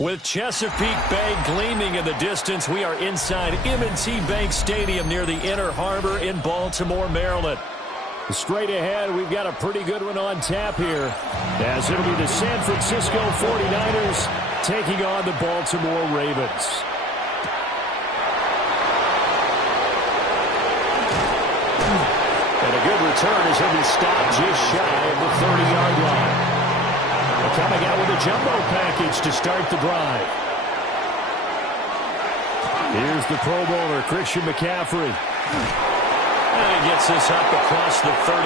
With Chesapeake Bay gleaming in the distance, we are inside M&T Bank Stadium near the Inner Harbor in Baltimore, Maryland. Straight ahead, we've got a pretty good one on tap here, as it'll be the San Francisco 49ers taking on the Baltimore Ravens. And a good return as he'll be stopped just shy of the 30-yard line. They're coming out with a jumbo package to start the drive. Here's the Pro Bowler, Christian McCaffrey. And he gets this up across the 35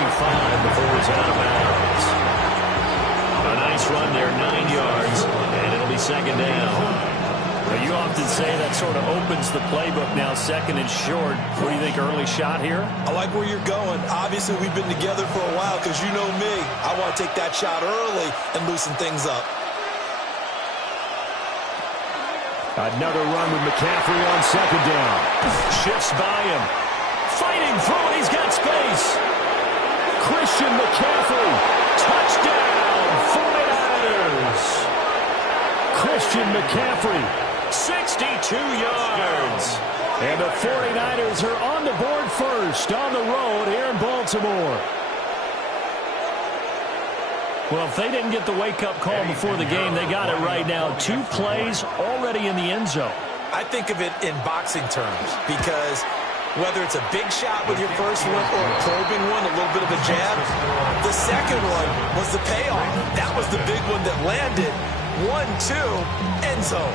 before he's out of bounds. A nice run there, 9 yards, and it'll be second down. Now, you often say that sort of opens the playbook now, second and short. What do you think, early shot here? I like where you're going. Obviously, we've been together for a while because you know me. I want to take that shot early and loosen things up. Another run with McCaffrey on second down. Shifts by him. Fighting through it. He's got space. Christian McCaffrey. Touchdown, 49ers. Christian McCaffrey, 62 yards. And the 49ers are on the board first on the road here in Baltimore. Well, if they didn't get the wake-up call before the game, they got it right now. 2 plays already in the end zone. I think of it in boxing terms because whether it's a big shot with your first one or a probing one, a little bit of a jab, the second one was the payoff. That was the big one that landed. 1-2, end zone.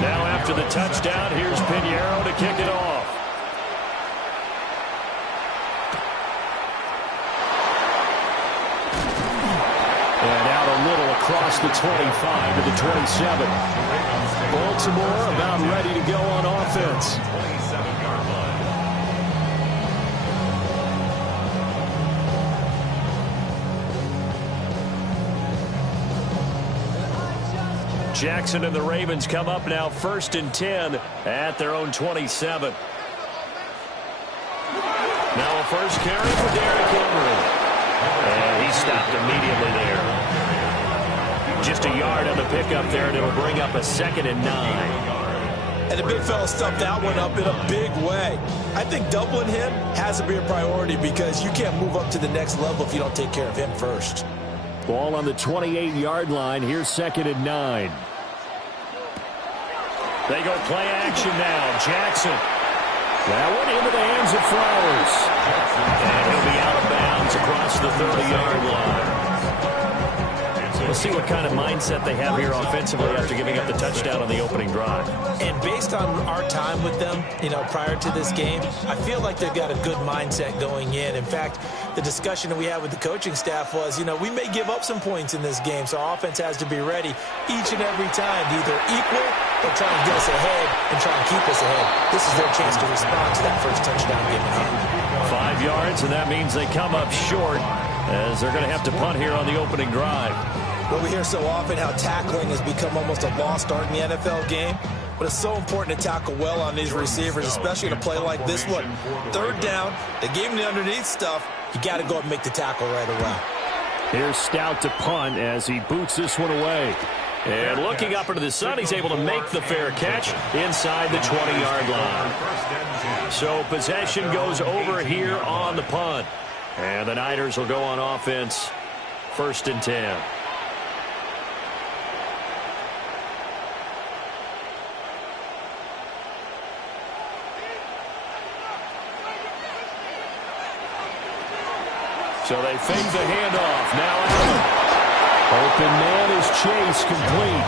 Now after the touchdown, here's Pinheiro to kick it off. And out a little across the 25 to the 27. Baltimore about ready to go on offense. Jackson and the Ravens come up now, 1st and 10 at their own 27. Now a first carry for Derrick Henry. And he stopped immediately there. Just a yard on the pickup there, and it'll bring up a 2nd and 9. And the big fella stuffed that one up in a big way. I think doubling him has to be a priority because you can't move up to the next level if you don't take care of him first. Ball on the 28-yard line. Here's 2nd and 9. They go play action now. Jackson. That one into the hands of Flowers. And he'll be out of bounds across the 30-yard line. We'll see what kind of mindset they have here offensively after giving up the touchdown on the opening drive. And based on our time with them, prior to this game, I feel like they've got a good mindset going in. In fact, the discussion that we had with the coaching staff was, we may give up some points in this game, so our offense has to be ready each and every time to either equal or try and get us ahead and try and keep us ahead. This is their chance to respond to that first touchdown given up. 5 yards, and that means they come up short as they're going to have to punt here on the opening drive. Well, we hear so often how tackling has become almost a lost art in the NFL game. But it's so important to tackle well on these receivers, especially in a play like this one. 3rd down, they gave him the underneath stuff. You got to go and make the tackle right away. Here's Stout to punt as he boots this one away. And looking up into the sun, he's able to make the fair catch inside the 20-yard line. So possession goes over here on the punt. And the Niners will go on offense, 1st and 10. So they fake the handoff. Now out. Open man is Chase, complete.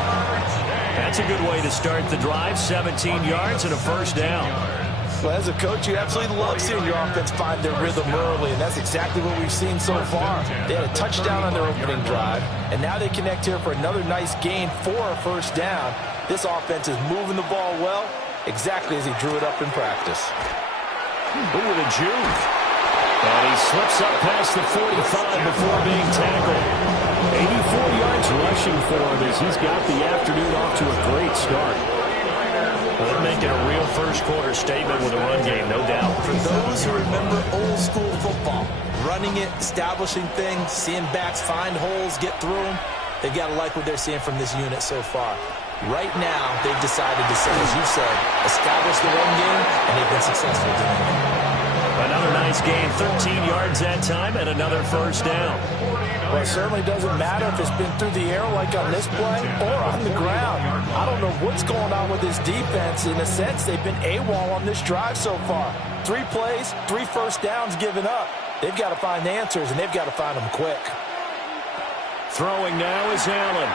That's a good way to start the drive. 17 yards and a 1st down. Well, as a coach, you absolutely love seeing your offense find their rhythm early, and that's exactly what we've seen so far. They had a touchdown on their opening drive, and now they connect here for another nice gain for a 1st down. This offense is moving the ball well, exactly as he drew it up in practice. Ooh, with a juke. And he slips up past the 45 before being tackled. 84 yards rushing for him as he's got the afternoon off to a great start. Well, they're making a real first-quarter statement with a run game, no doubt. For those who remember old-school football, running it, establishing things, seeing backs find holes, get through them, they've got to like what they're seeing from this unit so far. Right now, they've decided to say, as you said, establish the run game, and they've been successful doing it. Another nice game, 13 yards that time, and another first down. Well, it certainly doesn't matter if it's been through the air like on this play or on the ground. I don't know what's going on with this defense. In a sense, they've been AWOL on this drive so far. 3 plays, 3 first downs given up. They've got to find answers, and they've got to find them quick. Throwing now is Allen.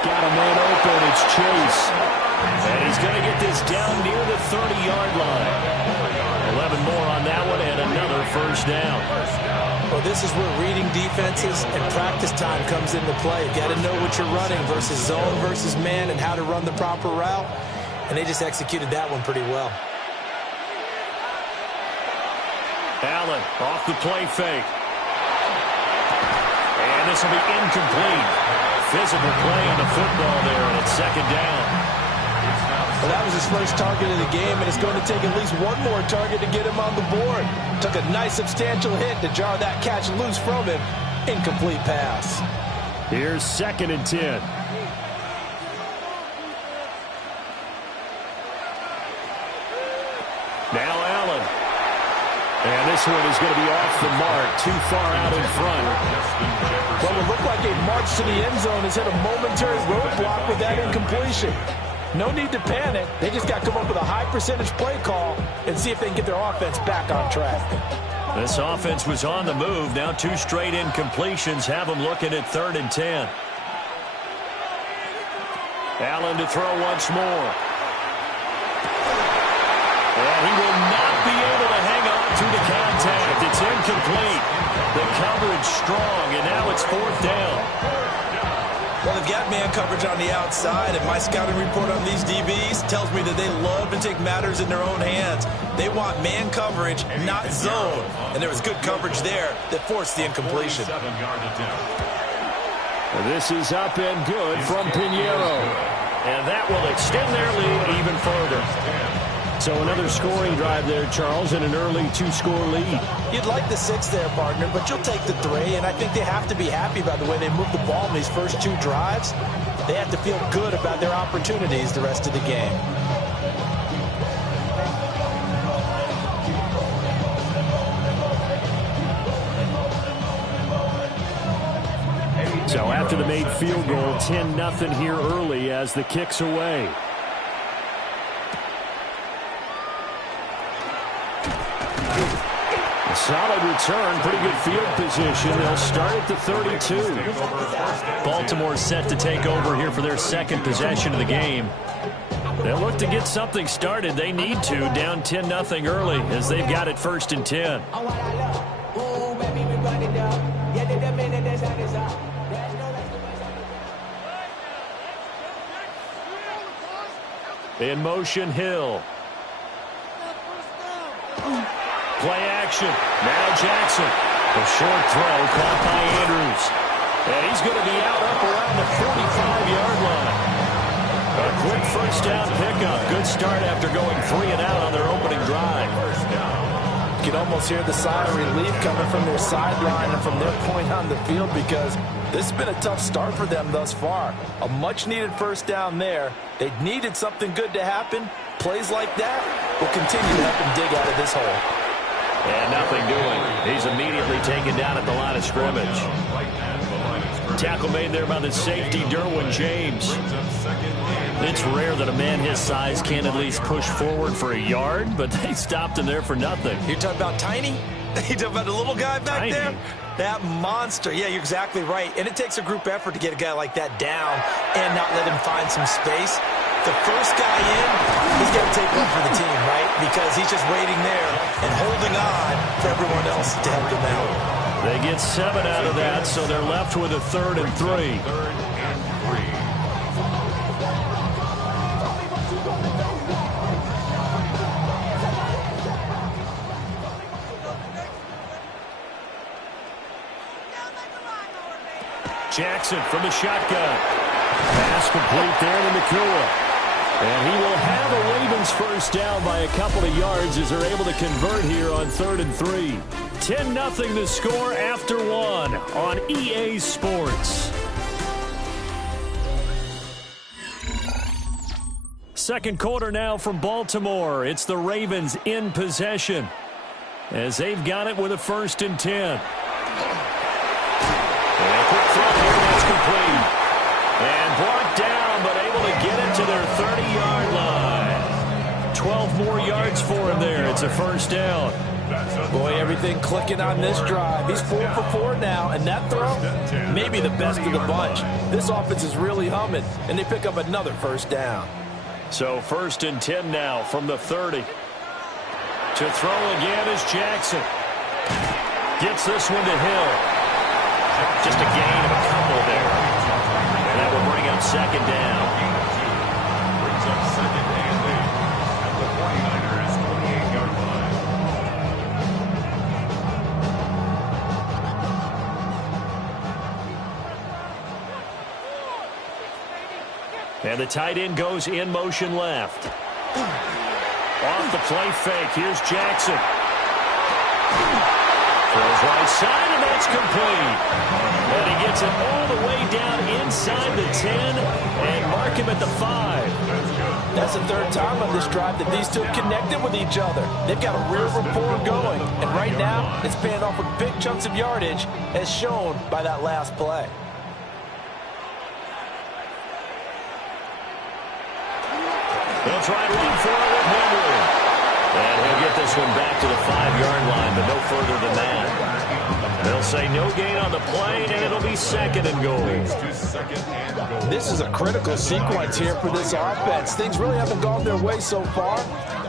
Got a man open. It's Chase. And he's going to get this down near the 30-yard line. 11 more on that one, and another first down. Well, this is where reading defenses and practice time comes into play. You've got to know what you're running versus zone versus man and how to run the proper route. And they just executed that one pretty well. Allen off the play fake. And this will be incomplete. Physical play on the football there, and it's second down. Well, that was his first target of the game, and it's going to take at least one more target to get him on the board. Took a nice substantial hit to jar that catch loose from him. Incomplete pass. Here's 2nd and 10. Now Allen. And this one is going to be off the mark, too far out in front. Well, it looked like a march to the end zone has hit a momentary roadblock with that incompletion. No need to panic. They just got to come up with a high percentage play call and see if they can get their offense back on track. This offense was on the move. Now 2 straight incompletions have them looking at 3rd and 10. Allen to throw once more. And he will not be able to hang on through the contact. It's incomplete. The coverage strong, and now it's 4th down. Well, they've got man coverage on the outside, and my scouting report on these DBs tells me that they love to take matters in their own hands. They want man coverage, not zone. And there was good coverage there that forced the incompletion. This is up and good from Pinheiro. And that will extend their lead even further. So another scoring drive there, Charles, and an early 2-score lead. You'd like the 6 there, partner, but you'll take the 3, and I think they have to be happy about the way they moved the ball in these first 2 drives. They have to feel good about their opportunities the rest of the game. So after the made field goal, 10-0 here early as the kick's away. A solid return, pretty good field position. They'll start at the 32. Baltimore set to take over here for their 2nd possession of the game. They'll look to get something started. They need to, down 10-0 early as they've got it 1st and 10. In motion, Hill. Play action. Now Jackson. A short throw caught by Andrews. And he's going to be out up around the 45-yard line. A quick first down pickup. Good start after going 3 and out on their opening drive. You can almost hear the sigh of relief coming from their sideline and from their point on the field because this has been a tough start for them thus far. A much-needed first down there. They needed something good to happen. Plays like that will continue to help them dig out of this hole. And nothing doing. He's immediately taken down at the line of scrimmage. Tackle made there by the safety, Derwin James. It's rare that a man his size can't at least push forward for a yard, but they stopped him there for nothing. You're talking about Tiny? You talking about the little guy back there? That monster. Yeah, you're exactly right. And it takes a group effort to get a guy like that down and not let him find some space. The first guy in, he's got to take one for the team, right? Because he's just waiting there and holding on for everyone else to help him out. They get 7 out of that, so they're left with a 3rd and 3. Jackson from the shotgun. Pass complete there to Nacua. And he will have a Ravens first down by a couple of yards as they're able to convert here on 3rd and 3. 10-0 the score after 1 on EA Sports. Second quarter now from Baltimore. It's the Ravens in possession as they've got it with a 1st and 10. And a quick throw here, that's complete. And brought down, but able to get it to their 30-yard line. 12 more yards for him there. It's a first down. Boy, everything clicking on this drive. He's 4 for 4 now, and that throw, maybe the best of the bunch. This offense is really humming, and they pick up another first down. So 1st and 10 now from the 30. To throw again is Jackson. Gets this one to Hill. Just a gain of a couple there. And that will bring up 2nd down. Brings up 2nd and 8 at the 49ers 28-yard line. And the tight end goes in motion left. Off the play fake. Here's Jackson. Throws right side, and that's complete. And he gets it all the way down inside the 10 and mark him at the 5. That's the 3rd time on this drive that these two have connected with each other. They've got a real rapport going. And right now, it's paying off with big chunks of yardage, as shown by that last play. They'll try to run for it with Henry. And he'll get this one back to the 5-yard line, but no further than that. They'll say no gain on the play, and it'll be 2nd and goal. This is a critical sequence here for this offense. Things really haven't gone their way so far.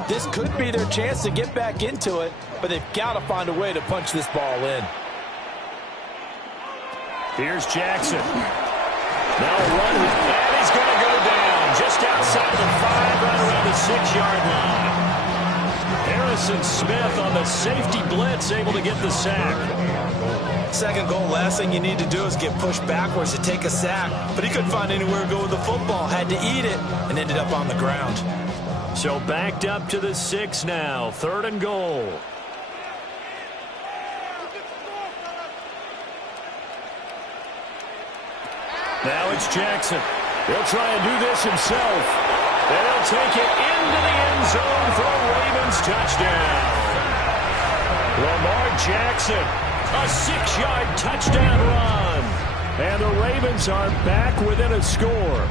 This could be their chance to get back into it, but they've got to find a way to punch this ball in. Here's Jackson. Now a run, and he's going to go down just outside the 5, right around the 6-yard line. Harrison Smith on the safety blitz, able to get the sack. 2nd goal, last thing you need to do is get pushed backwards to take a sack. But he couldn't find anywhere to go with the football. Had to eat it and ended up on the ground. So backed up to the 6 now. 3rd and goal. Now it's Jackson. He'll try and do this himself. And he'll take it into the end zone for a Ravens touchdown. Lamar Jackson, a 6-yard touchdown run. And the Ravens are back within a score.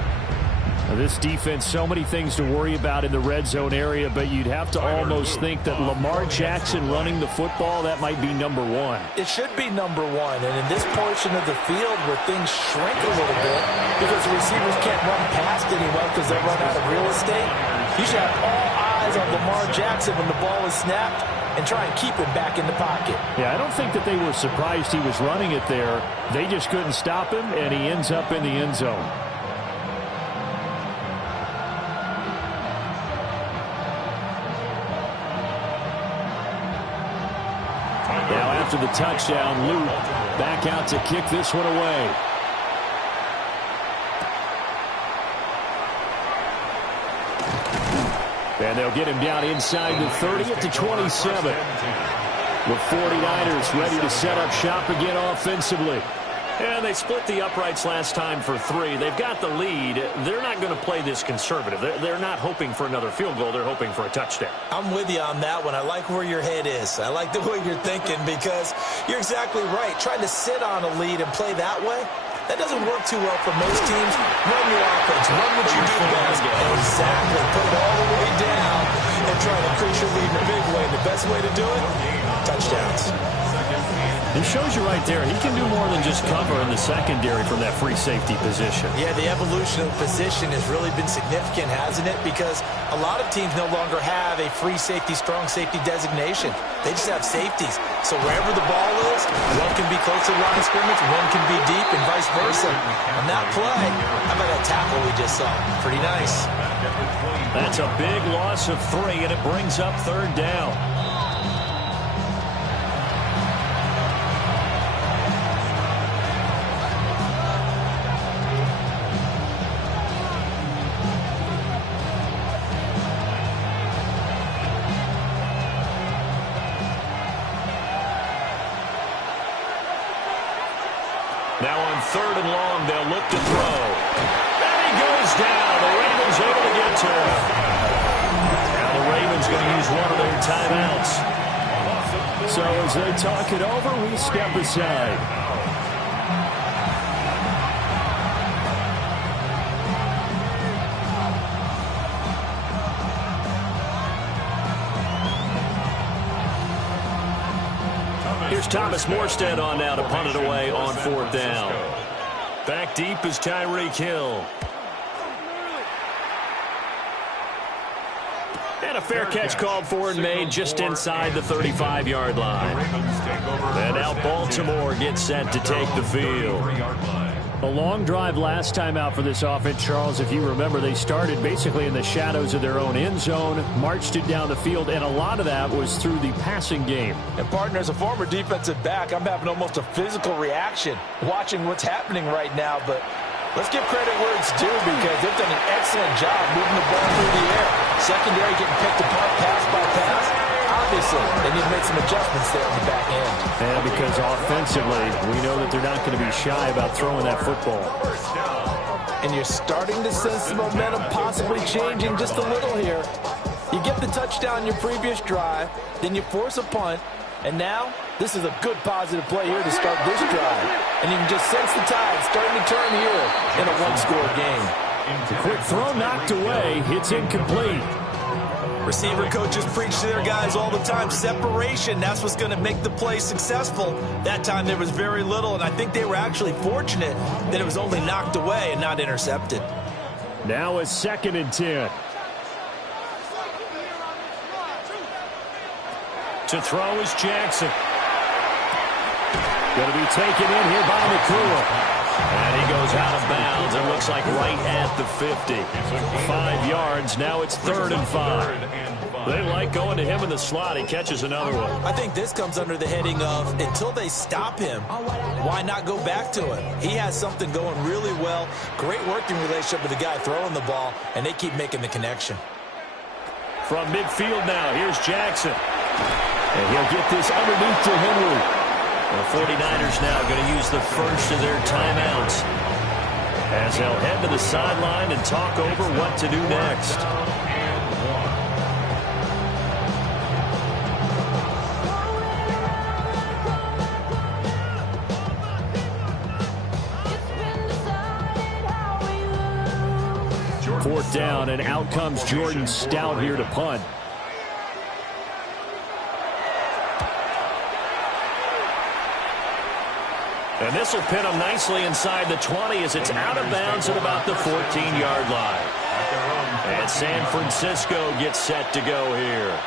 Now, this defense, so many things to worry about in the red zone area, but you'd have to almost think that Lamar Jackson running the football, that might be number 1. It should be number 1, and in this portion of the field where things shrink a little bit because the receivers can't run past anyone because they run out of real estate, you should have all eyes on Lamar Jackson when the ball is snapped and try and keep him back in the pocket. Yeah, I don't think that they were surprised he was running it there. They just couldn't stop him, and he ends up in the end zone. Now after the touchdown, Luke back out to kick this one away. And they'll get him down inside the 30 at the 27. The 49ers ready to set up shop again offensively. And they split the uprights last time for 3. They've got the lead. They're not going to play this conservative. They're not hoping for another field goal. They're hoping for a touchdown. I'm with you on that one. I like where your head is. I like the way you're thinking because you're exactly right. Trying to sit on a lead and play that way, that doesn't work too well for most teams. Run your offense. Run what you do best. Exactly. Put it all the way down and try to increase your lead in a big way. The best way to do it, touchdowns. It shows you right there, he can do more than just cover in the secondary from that free safety position. Yeah, the evolution of the position has really been significant, hasn't it? Because a lot of teams no longer have a free safety, strong safety designation. They just have safeties. So wherever the ball is, one can be close to the line of scrimmage, one can be deep, and vice versa. On that play, how about that tackle we just saw? Pretty nice. That's a big loss of 3, and it brings up 3rd down. Now on 3rd and long, they'll look to throw. And he goes down. The Ravens able to get to him. Now the Ravens going to use one of their timeouts. So as they talk it over, we step aside. Here's Thomas Morstead on now to punt it away on 4th down. Back deep is Tyreek Hill. And a fair catch called for and made just inside the 35-yard line. And now Baltimore gets set to take the field. A long drive last time out for this offense, Charles. If you remember, they started basically in the shadows of their own end zone, marched it down the field, and a lot of that was through the passing game. And, partner, as a former defensive back, I'm having almost a physical reaction watching what's happening right now. But let's give credit where it's due because they've done an excellent job moving the ball through the air. Secondary getting picked apart pass by pass. Obviously, they need to make some adjustments there in the back end. And because offensively, we know that they're not going to be shy about throwing that football. And you're starting to sense the momentum possibly changing just a little here. You get the touchdown in your previous drive, then you force a punt, and now this is a good positive play here to start this drive. And you can just sense the tide starting to turn here in a one-score game. The quick throw knocked away. It's incomplete. Receiver coaches preach to their guys all the time. Separation, that's what's going to make the play successful. That time there was very little, and I think they were actually fortunate that it was only knocked away and not intercepted. Now a 2nd and 10. To throw is Jackson. Going to be taken in here by Nakua. And he goes out of bounds. It looks like right at the 50. 5 yards. Now it's 3rd and 5. They like going to him in the slot. He catches another one. I think this comes under the heading of until they stop him, why not go back to him? He has something going really well. Great working relationship with the guy throwing the ball, and they keep making the connection. From midfield now, here's Jackson. And he'll get this underneath to Henry. The 49ers now going to use the first of their timeouts as they'll head to the sideline and talk over what to do next. Fourth down, and out comes Jordan Stout here to punt. And this will pin them nicely inside the 20 as it's out of bounds at about the 14-yard line. And San Francisco gets set to go here.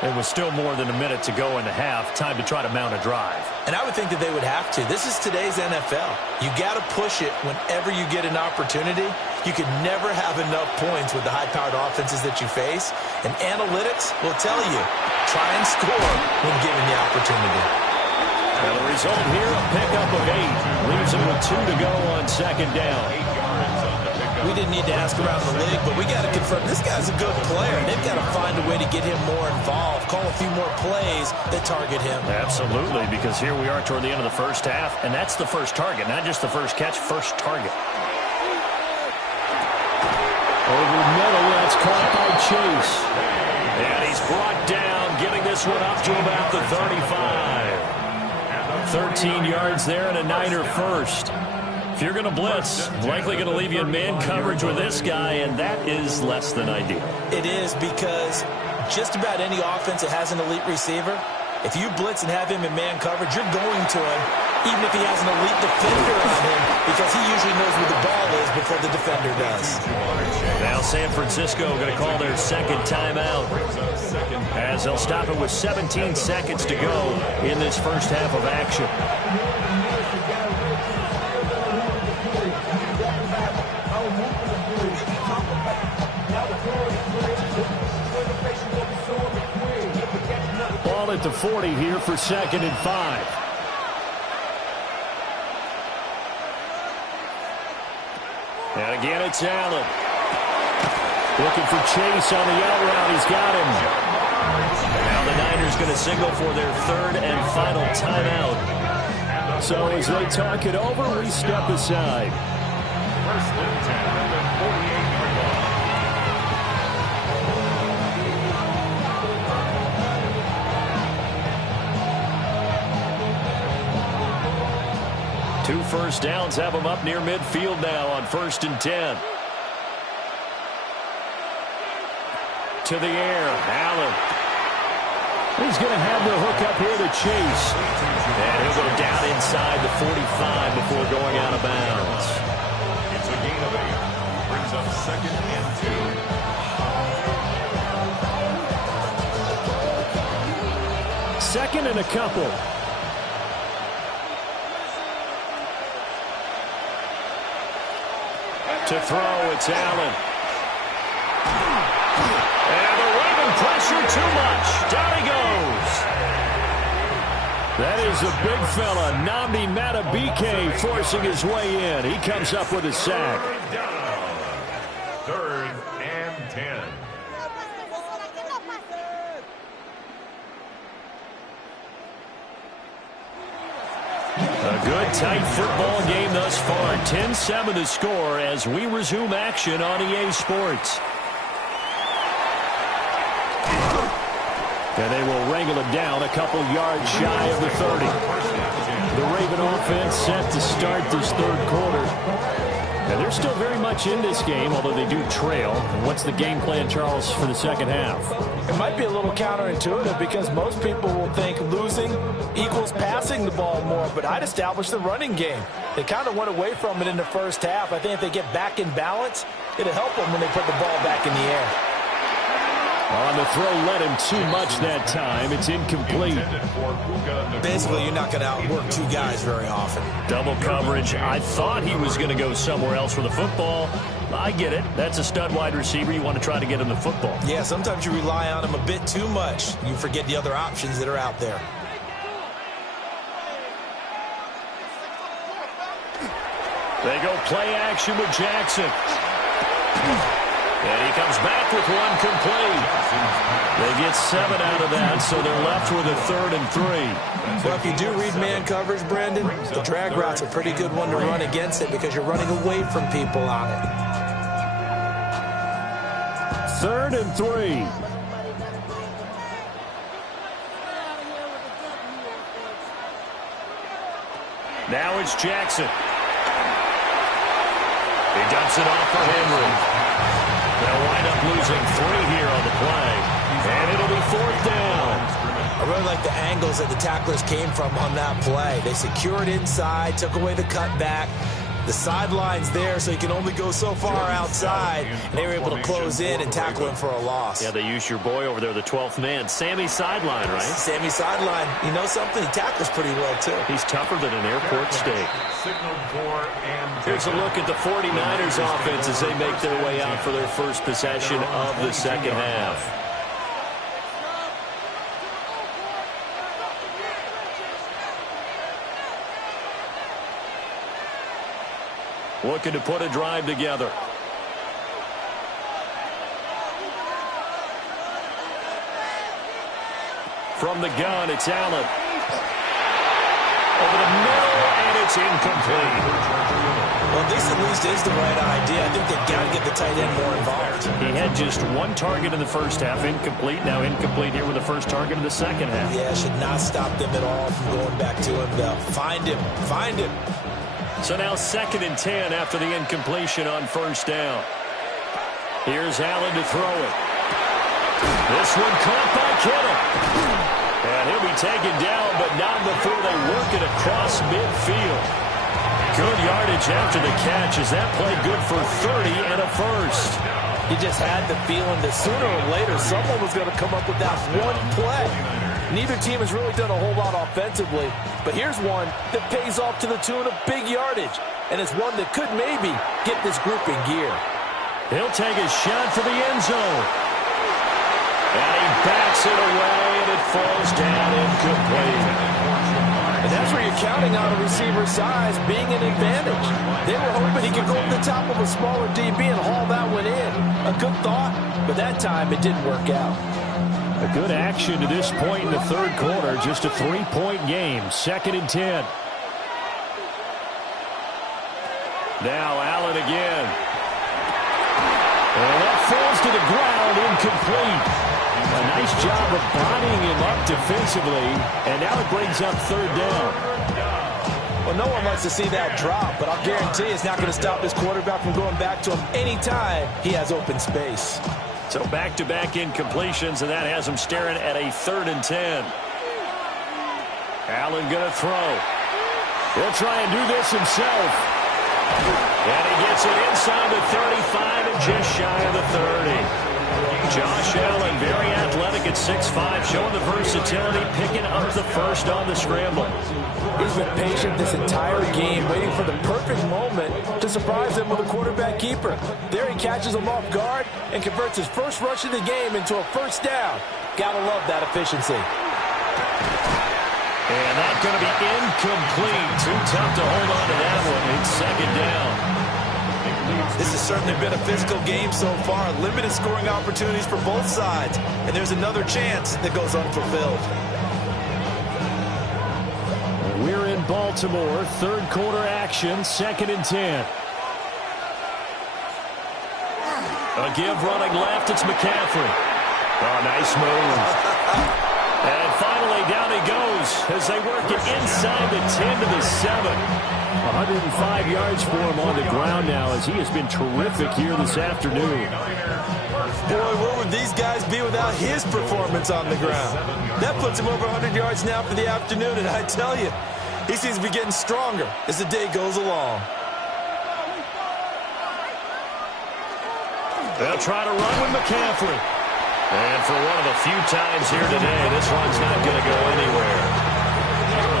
It was still more than a minute to go in the half. Time to try to mount a drive. And I would think that they would have to. This is today's NFL. You got to push it whenever you get an opportunity. You can never have enough points with the high-powered offenses that you face. And analytics will tell you, try and score when given the opportunity. Well, the result here, a pickup of 8. Leaves them with 2 to go on 2nd down. We didn't need to ask around the league, but we got to confirm this guy's a good player. They've got to find a way to get him more involved, call a few more plays that target him. Absolutely, because here we are toward the end of the first half, and that's the first target, not just the first catch, first target. Over middle, that's caught by Chase. And he's brought down, getting this one up to about the 35. 13 yards there and a Niner first. If you're going to blitz, likely going to leave you in man coverage with this guy, and that is less than ideal. It is because just about any offense that has an elite receiver, if you blitz and have him in man coverage, you're going to him, even if he has an elite defender on him, because he usually knows where the ball is before the defender does. Now San Francisco going to call their 2nd timeout as they'll stop it with 17 seconds to go in this first half of action. Ball at the 40 here for 2nd and 5. And again, it's Allen. Looking for Chase on the out route. He's got him. Now the Niners going to signal for their 3rd and final timeout. So as they talk it over, we step aside. First and 10 at the 48-yard line. 2 first downs have them up near midfield now on 1st and 10. To the air, Allen. He's going to have the hook up here to Chase. And he'll go down inside the 45 before going out of bounds. It's a gain of 8. Brings up 2nd and 2. Second and a couple. To throw, it's Allen. And the Raven pressure too much. Down he goes. That is a big fella, Nnamdi Madubuike, forcing his way in. He comes up with a sack. 3rd and 10. A good, tight football game thus far. 10-7 to score as we resume action on EA Sports. And they will wrangle it down a couple yards shy of the 30. The Raven offense set to start this third quarter. And they're still very much in this game, although they do trail. And what's the game plan, Charles, for the second half? It might be a little counterintuitive because most people will think losing equals passing the ball more, but I'd establish the running game. They kind of went away from it in the first half. I think if they get back in balance, it'll help them when they put the ball back in the air. On the throw, led him too much that time. It's incomplete. Basically, you're not going to outwork 2 guys very often. Double coverage. I thought he was going to go somewhere else with the football. I get it. That's a stud wide receiver. You want to try to get him the football. Yeah, sometimes you rely on him a bit too much. You forget the other options that are out there. They go play action with Jackson. And he comes back with one complete. They get 7 out of that, so they're left with a 3rd and 3. Well, if you do read man coverage, Brandon, the drag route's a pretty good one to run against it because you're running away from people on it. 3rd and 3. Now it's Jackson. He dumps it off for Henry. They'll wind up losing 3 here on the play. And it'll be 4th down. I really like the angles that the tacklers came from on that play. They secured inside, took away the cutback. The sideline's there, so you can only go so far outside. And they were able to close in and tackle him for a loss. Yeah, they used your boy over there, the 12th man. Sammy Sideline, right? Sammy Sideline. You know something? He tackles pretty well, too. He's tougher than an airport steak. Signaled for and Here's a look at the 49ers offense as they make their way out for their first possession of the second half. Looking to put a drive together. From the gun, it's Allen. Over the middle, and it's incomplete. Well, this at least is the right idea. I think they've got to get the tight end more involved. He had just 1 target in the first half, incomplete. Now incomplete here with the first target in the second half. Yeah, should not stop them at all from going back to him, though. Find him. Find him. So now 2nd and 10 after the incompletion on 1st down. Here's Allen to throw it. This one caught by Kittle. And he'll be taken down, but not before they work it across midfield. Good yardage after the catch. Is that play good for 30 and a first? You just had the feeling that sooner or later someone was going to come up with that one play. Neither team has really done a whole lot offensively, but here's one that pays off to the tune of big yardage, and it's one that could maybe get this group in gear. He'll take a shot for the end zone. And he backs it away, and it falls down incomplete. And that's where you're counting on a receiver's size being an advantage. They were hoping he could go to the top of a smaller DB and haul that one in. A good thought, but that time it didn't work out. A good action to this point in the third quarter. Just a 3-point game. 2nd and 10. Now Allen again. And that falls to the ground, incomplete. A nice job of bodying him up defensively, and now it brings up third down. Well, no one wants to see that drop, but I'll guarantee it's not going to stop his quarterback from going back to him anytime he has open space. So back-to-back incompletions, and that has him staring at a 3rd and 10. Allen going to throw. He'll try and do this himself. And he gets it inside the 35 and just shy of the 30. Josh Allen, very athletic at 6'5", showing the versatility, picking up the first on the scramble. He's been patient this entire game, waiting for the perfect moment to surprise him with a quarterback keeper. There he catches him off guard and converts his first rush of the game into a first down. Gotta love that efficiency. And that's going to be incomplete. Too tough to hold on to that one. It's 2nd down. This has certainly been a physical game so far. Limited scoring opportunities for both sides. And there's another chance that goes unfulfilled. We're in Baltimore. 3rd quarter action. 2nd and 10. A give running left. It's McCaffrey. Oh, nice move. And finally, down he goes as they work it inside the 10 to the 7. 105 yards for him on the ground now as he has been terrific here this afternoon. Boy, where would these guys be without his performance on the ground? That puts him over 100 yards now for the afternoon, and I tell you, he seems to be getting stronger as the day goes along. They'll try to run with McCaffrey. And for one of the few times here today, this one's not going to go anywhere.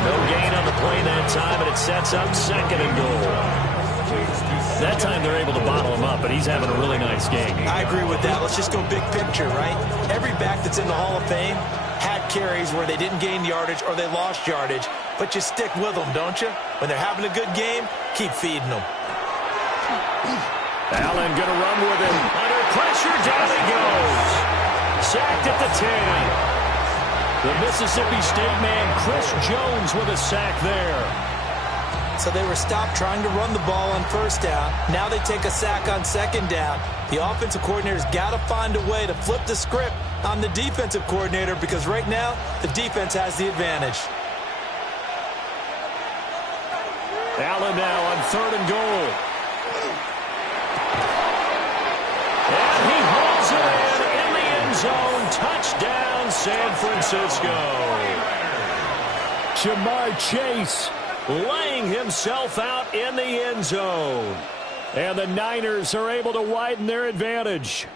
No gain on the play that time, and it sets up 2nd and goal. That time they're able to bottle him up, but he's having a really nice game. I agree with that. Let's just go big picture, right? Every back that's in the Hall of Fame had carries where they didn't gain yardage or they lost yardage, but you stick with them, don't you? When they're having a good game, keep feeding them. Allen going to run with him. Under pressure, down he goes. Sacked at the 10. The Mississippi State man, Chris Jones, with a sack there. So they were stopped trying to run the ball on 1st down. Now they take a sack on 2nd down. The offensive coordinator's got to find a way to flip the script on the defensive coordinator because right now the defense has the advantage. Allen now on 3rd and goal. And he hauls it in the end zone. Touchdown, San Francisco. Ja'Marr Chase laying himself out in the end zone. And the Niners are able to widen their advantage.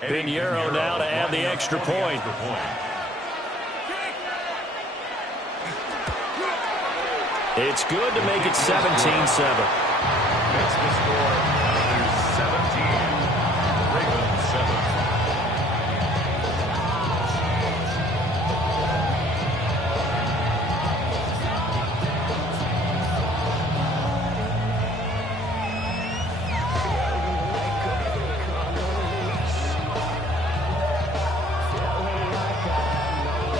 Pinheiro now to add the extra point. It's good to make it 17-7. That's the score. There's 17. Ravens 7.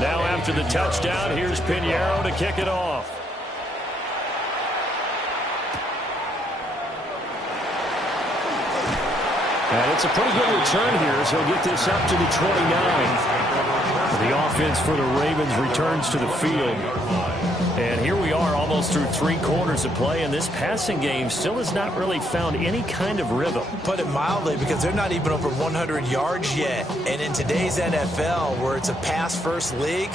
Now after the touchdown, here's Pinheiro to kick it off. And it's a pretty good return here as he'll get this up to the 29. The offense for the Ravens returns to the field. And here we are almost through 3 quarters of play, and this passing game still has not really found any kind of rhythm. Put it mildly, because they're not even over 100 yards yet. And in today's NFL, where it's a pass-first league,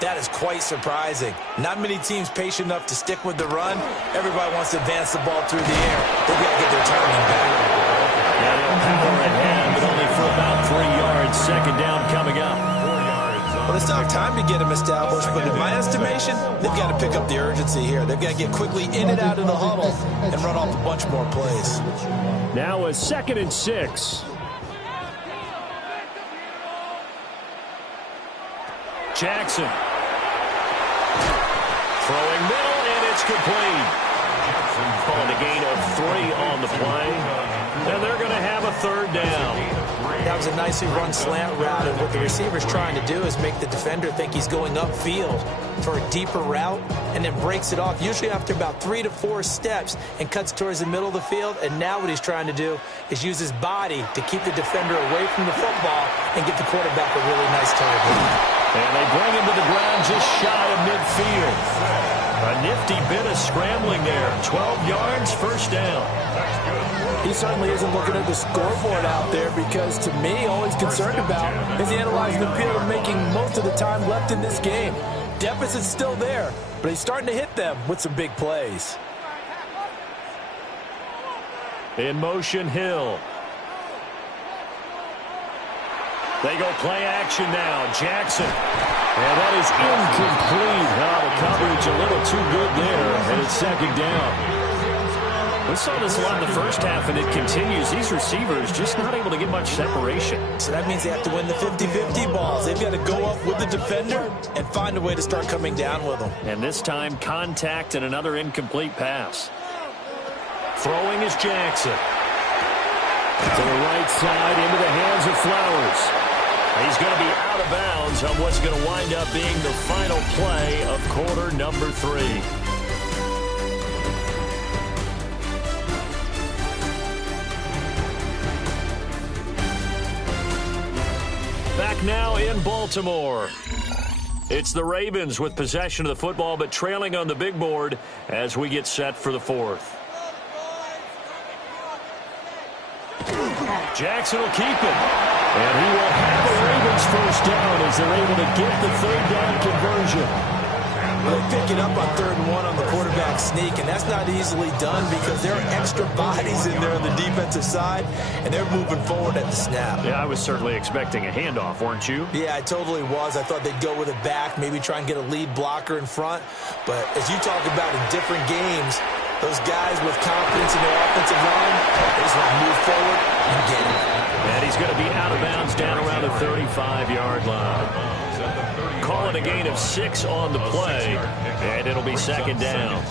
that is quite surprising. Not many teams patient enough to stick with the run. Everybody wants to advance the ball through the air. They've got to get their timing back. Power ahead, but only for about 3 yards. 2nd down coming up. 4 yards. Well, it's not time to get them established, but in my estimation, they've got to pick up the urgency here. They've got to get quickly in and out of the huddle and run off a bunch more plays. Now a 2nd and 6. Jackson. Throwing middle, and it's complete. Calling a gain of 3 on the play. And they're going to have a 3rd down. That was a nicely run slant route, and what the receiver's trying to do is make the defender think he's going upfield for a deeper route and then breaks it off, usually after about 3 to 4 steps, and cuts towards the middle of the field. And now what he's trying to do is use his body to keep the defender away from the football and get the quarterback a really nice target. And they bring him to the ground just shy of midfield. A nifty bit of scrambling there. 12 yards, first down. He certainly isn't looking at the scoreboard out there, because to me, all he's concerned about is analyzing the field and making most of the time left in this game. Deficit's still there, but he's starting to hit them with some big plays. In motion, Hill. They go play action now. Jackson. And that is incomplete. The coverage a little too good there, and it's second down. We saw this a lot in the first half, and it continues. These receivers just not able to get much separation. So that means they have to win the 50-50 balls. They've got to go up with the defender and find a way to start coming down with them. And this time, contact and another incomplete pass. Throwing is Jackson. To the right side, into the hands of Flowers. He's going to be out of bounds on what's going to wind up being the final play of quarter number 3. Back now in Baltimore. It's the Ravens with possession of the football, but trailing on the big board as we get set for the fourth. Jackson will keep it. And he will have the Ravens first down as they're able to get the third down conversion. Well, they pick it up on 3rd and 1 on the quarterback sneak, and that's not easily done because there are extra bodies in there on the defensive side, and they're moving forward at the snap. Yeah, I was certainly expecting a handoff, weren't you? Yeah, I totally was. I thought they'd go with it back, maybe try and get a lead blocker in front. But as you talk about in different games, those guys with confidence in their offensive line, they just want to move forward and get it. And he's going to be out of bounds down around the 35-yard line. Call it a gain of 6 on the play, and it'll be second down.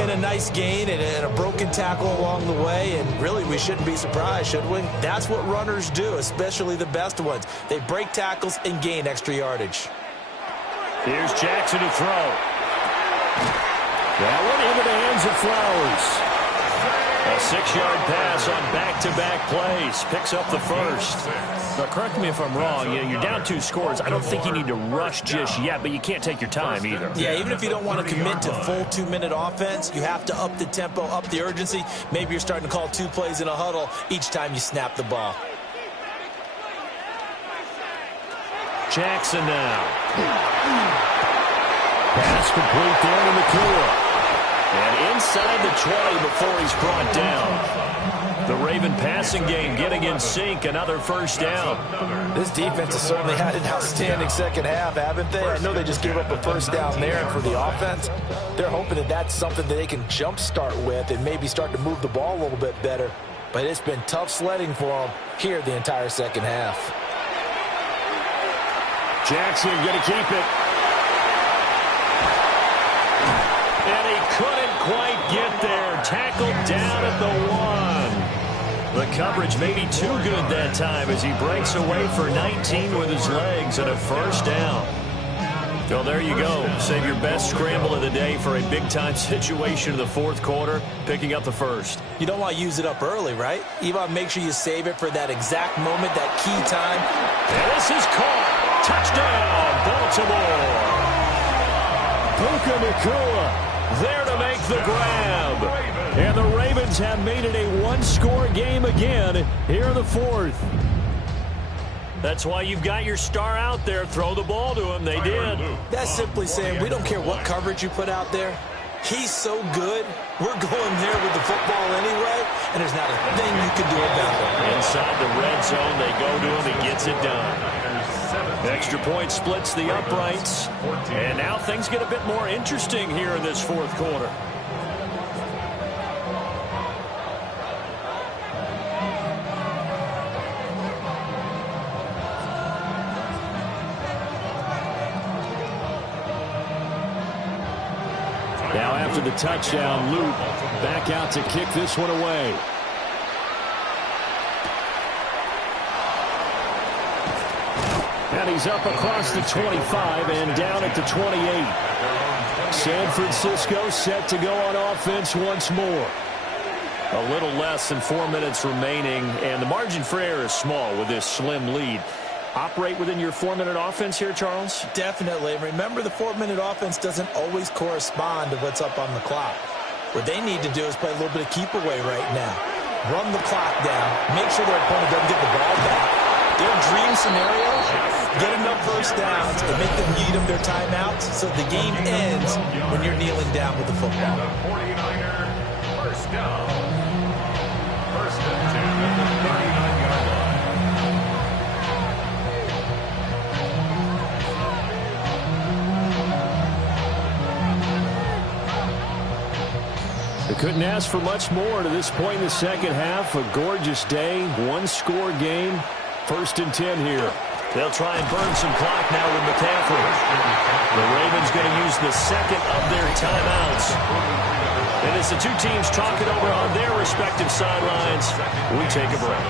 And a nice gain and a broken tackle along the way, and really we shouldn't be surprised, should we? That's what runners do, especially the best ones. They break tackles and gain extra yardage. Here's Jackson to throw. That one into the hands of Flowers. A 6-yard pass on back-to-back plays. Picks up the first. Now, correct me if I'm wrong. You're down 2 scores. I don't think you need to rush just yet, but you can't take your time either. Yeah, even if you don't want to commit to full 2-minute offense, you have to up the tempo, up the urgency. Maybe you're starting to call 2 plays in a huddle each time you snap the ball. Jackson now. Pass complete there to McCullough. And inside the 20 before he's brought down. The Raven passing game getting in sync. Another first down. This defense has certainly had an outstanding second half, haven't they? I know they just gave up a first down there, and for the offense, they're hoping that that's something that they can jumpstart with and maybe start to move the ball a little bit better. But it's been tough sledding for them here the entire second half. Jackson going to keep it. And he couldn't quite get there. Tackled down at the 1. The coverage maybe too good that time as he breaks away for 19 with his legs and a first down. So there you go. Save your best scramble of the day for a big-time situation in the fourth quarter, picking up the first. You don't want to use it up early, right? You want to make sure you save it for that exact moment, that key time. And this is caught. Touchdown, Baltimore. Puka Nacua there to make the grab. And the Ravens have made it a one-score game again here in the fourth. That's why you've got your star out there. Throw the ball to him. They did. That's simply saying we don't care what coverage you put out there. He's so good. We're going there with the football anyway, and there's not a thing you can do about it. Inside the red zone, they go to him. He gets it done. Extra point splits the uprights. And now things get a bit more interesting here in this fourth quarter. Now after the touchdown, Luke back out to kick this one away. And he's up across the 25 and down at the 28. San Francisco set to go on offense once more. A little less than 4 minutes remaining, and the margin for error is small with this slim lead. Operate within your 4-minute offense here, Charles? Definitely. Remember, the 4-minute offense doesn't always correspond to what's up on the clock. What they need to do is play a little bit of keep away right now. Run the clock down. Make sure their opponent doesn't get the ball back. Their dream scenario, get enough first downs and make them need them their timeouts so the game ends when you're kneeling down with the football. 49er, first down. First and 10 at the 39-yard line. They couldn't ask for much more to this point in the second half. A gorgeous day, one-score game. First and 10 here. They'll try and burn some clock now with McCaffrey. The Ravens going to use the second of their timeouts. And as the two teams talk it over on their respective sidelines, we take a break.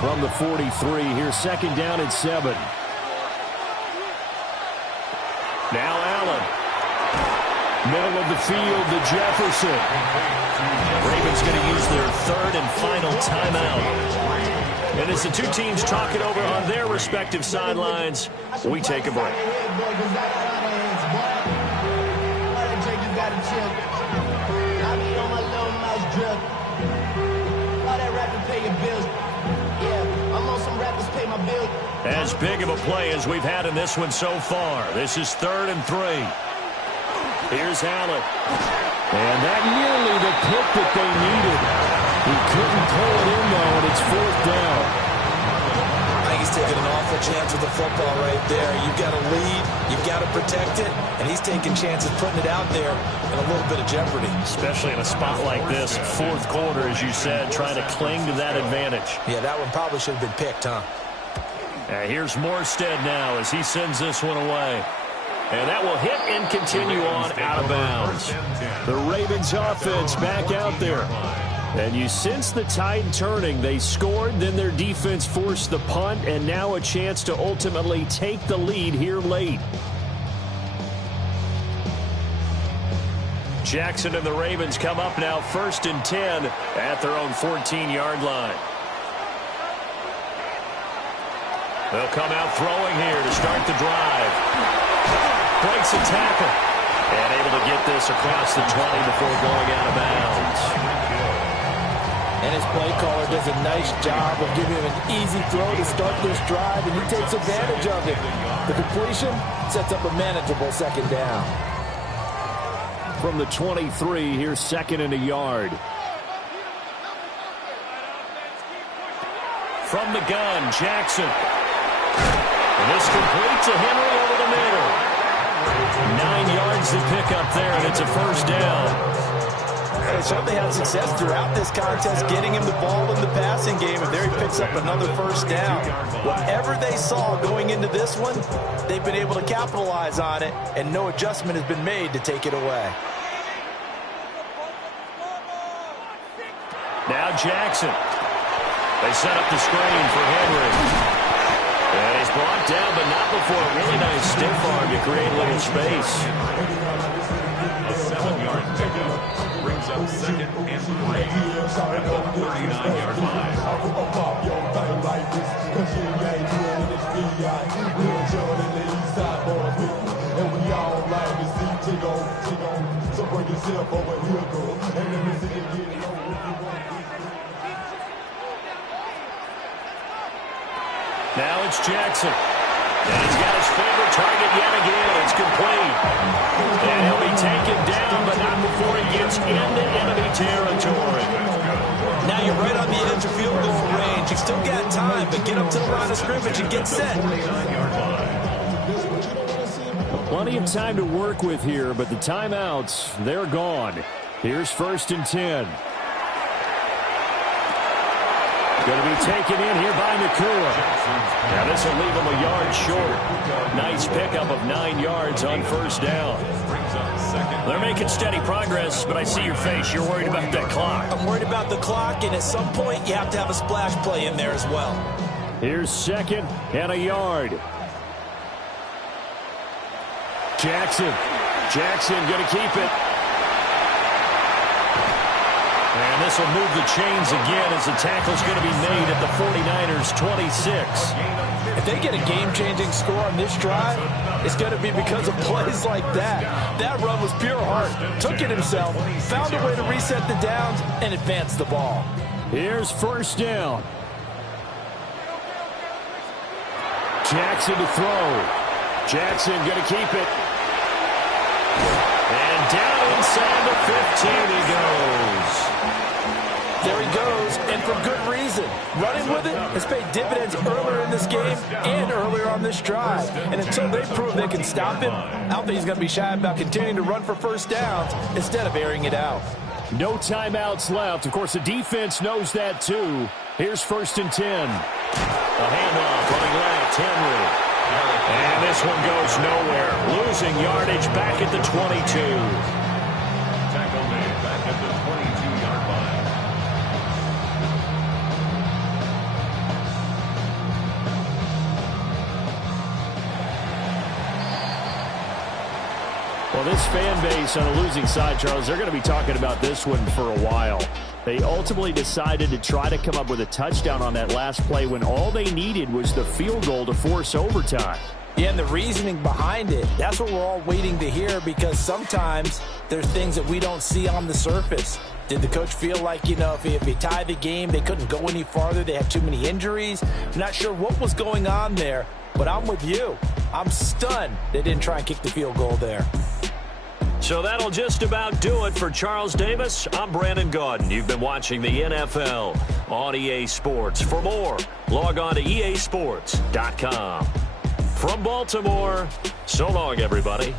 From the 43, here's second down and 7. Now Allen. Middle of the field to Jefferson. Ravens going to use their third and final timeout. And as the two teams talk it over on their respective sidelines, we take a break. As big of a play as we've had in this one so far. This is 3rd and 3. Here's Allen. And that nearly the pick that they needed. He couldn't pull it in, though, and it's 4th down. I think he's taking an awful chance with the football right there. You've got to lead, you've got to protect it, and he's taking chances putting it out there in a little bit of jeopardy. Especially in a spot like this, 4th quarter, as you said, trying to cling to that advantage. Yeah, that one probably should have been picked, huh? Here's Morstead now as he sends this one away. And that will hit and continue on out of bounds. The Ravens offense back out there. And you sense the tide turning. They scored, then their defense forced the punt, and now a chance to ultimately take the lead here late. Jackson and the Ravens come up now 1st and 10 at their own 14-yard line. They'll come out throwing here to start the drive. Breaks a tackle. And able to get this across the 20 before going out of bounds. And his play caller does a nice job of giving him an easy throw to start this drive, and he takes advantage of it. The completion sets up a manageable second down. From the 23, here's 2nd and a yard. From the gun, Jackson. And this complete to Henry over the middle. 9 yards to pick up there, and it's a 1st down. They certainly had success throughout this contest, getting him the ball in the passing game, and there he picks up another 1st down. Whatever they saw going into this one, they've been able to capitalize on it, and no adjustment has been made to take it away. Now Jackson. They set up the screen for Henry. And he's brought down, but not before a really nice stiff arm to create a little space. A 7-yard pickup brings up 2nd and 3 at the 39-yard line. Now it's Jackson. And he's got his favorite target yet again. It's complete. And he'll be taken down, but not before he gets into enemy territory. Now you're right on the edge of field goal range. You've still got time, but get up to the line of scrimmage and get set. Plenty of time to work with here, but the timeouts, they're gone. Here's 1st and 10. Going to be taken in here by Nacua. Now this will leave him a yard short. Nice pickup of 9 yards on first down. They're making steady progress, but I see your face. You're worried about that clock. I'm worried about the clock, and at some point you have to have a splash play in there as well. Here's 2nd and a yard. Jackson going to keep it. And this will move the chains again as the tackle's going to be made at the 49ers' 26. If they get a game-changing score on this drive, it's going to be because of plays like that. That run was pure heart. Took it himself, found a way to reset the downs, and advance the ball. Here's first down. Jackson to throw. Jackson going to keep it. And down inside the 15 he goes. There he goes, and for good reason. Running with it has paid dividends earlier in this game and earlier on this drive. And until they prove they can stop him, I don't think he's going to be shy about continuing to run for first downs instead of airing it out. No timeouts left. Of course, the defense knows that too. Here's 1st and 10. A handoff running left, Henry. And this one goes nowhere. Losing yardage back at the 22. Tackle made back at the 22-yard line. Well, this fan base on the losing side, Charles, they're going to be talking about this one for a while. They ultimately decided to try to come up with a touchdown on that last play when all they needed was the field goal to force overtime. Yeah, and the reasoning behind it, that's what we're all waiting to hear, because sometimes there's things that we don't see on the surface. Did the coach feel like, if he tied the game, they couldn't go any farther, they had too many injuries? I'm not sure what was going on there, but I'm with you. I'm stunned they didn't try and kick the field goal there. So that'll just about do it for Charles Davis. I'm Brandon Gaudin. You've been watching the NFL on EA Sports. For more, log on to easports.com. From Baltimore, so long, everybody.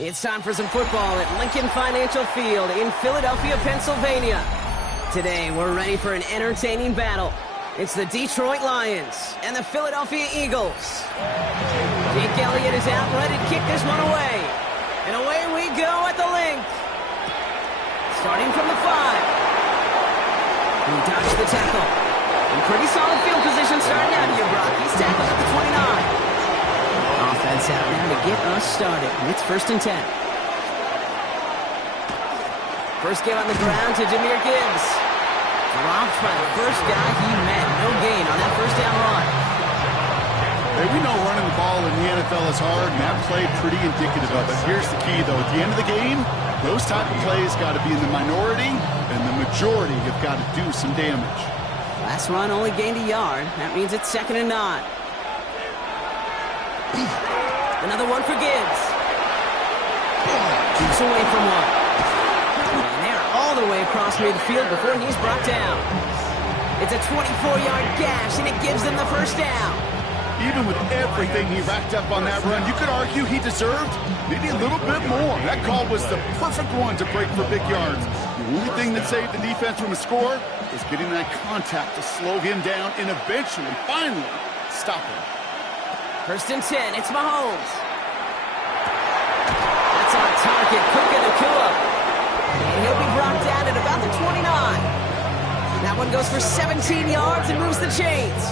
It's time for some football at Lincoln Financial Field in Philadelphia, Pennsylvania. Today, we're ready for an entertaining battle. It's the Detroit Lions and the Philadelphia Eagles. Jake Elliott is out, ready to kick this one away. And away we go at the link. Starting from the 5. He dodged the tackle. In pretty solid field position starting out here, Brock. He's tackled at the 29. Offense out now to get us started. It's 1st and 10. First give on the ground to Jahmyr Gibbs. Dropped by the first guy he met. No gain on that first down run. Hey, we know running the ball in the NFL is hard, and that play pretty indicative of it. Here's the key, though. At the end of the game, those type of plays got to be in the minority, and the majority have got to do some damage. Last run only gained a yard. That means it's 2nd and 9. Another one for Gibbs. Keeps away from one. And they're all the way across midfield before he's brought down. It's a 24-yard gash, and it gives them the first down. Even with everything he racked up on that run, you could argue he deserved maybe a little bit more. That call was the perfect one to break for big yards. The only thing that saved the defense from a score was getting that contact to slow him down and eventually, finally, stop him. 1st and 10, it's Mahomes. That's on target, Puka Nacua. And he'll be brought down at about the 29. That one goes for 17 yards and moves the chains.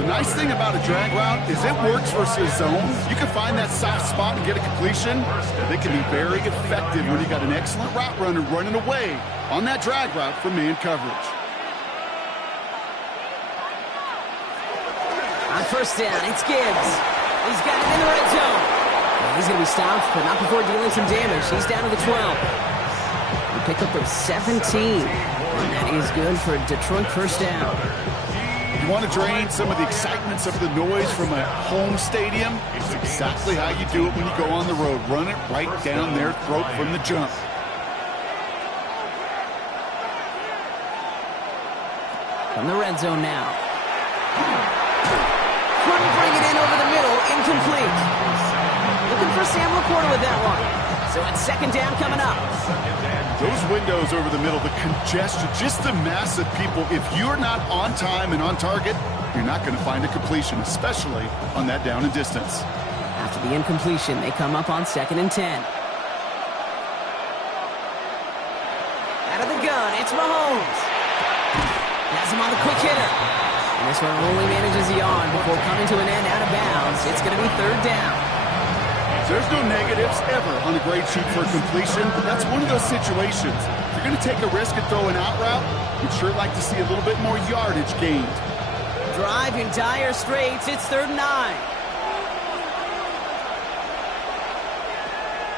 The nice thing about a drag route is it works versus zone. You can find that soft spot and get a completion. They can be very effective when you got an excellent route runner running away on that drag route from man coverage. On 1st down, it's Gibbs. He's got it in the red zone. He's going to be stopped, but not before dealing some damage. He's down to the 12. He picked up a 17. And that is good for a Detroit 1st down. You want to drain some of the excitement, some of the noise from a home stadium? It's exactly how you do it when you go on the road. Run it right down their throat from the jump. From the red zone now. Couldn't bring it in over the middle. Incomplete. Looking for Sam Laporta with that one. So it's 2nd down coming up. Those windows over the middle, the congestion, just the mass of people. If you're not on time and on target, you're not going to find a completion, especially on that down and distance. After the incompletion, they come up on 2nd and 10. Out of the gun, it's Mahomes. Has him on the quick hitter. And this one only manages a yard before coming to an end out of bounds. It's going to be 3rd down. There's no negatives ever on a grade sheet for completion, but that's one of those situations. If you're going to take a risk and throw an out route, you'd sure like to see a little bit more yardage gained. Drive in dire straits. It's 3rd and 9.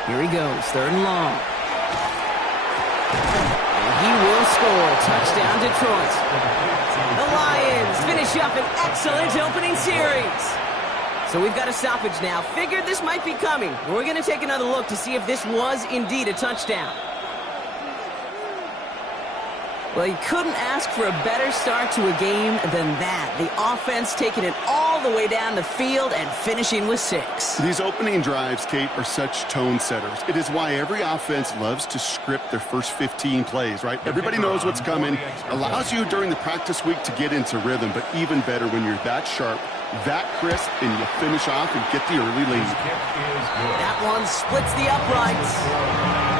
Here he goes, 3rd and long. And he will score. Touchdown, Detroit. The Lions finish up an excellent opening series. So we've got a stoppage now. Figured this might be coming. We're going to take another look to see if this was indeed a touchdown. Well, you couldn't ask for a better start to a game than that. The offense taking it all the way down the field and finishing with 6. These opening drives, Kate, are such tone setters. It is why every offense loves to script their first 15 plays, right? Everybody knows what's coming. Allows you during the practice week to get into rhythm, but even better when you're that sharp, that crisp, and you finish off and get the early lead. That one splits the uprights.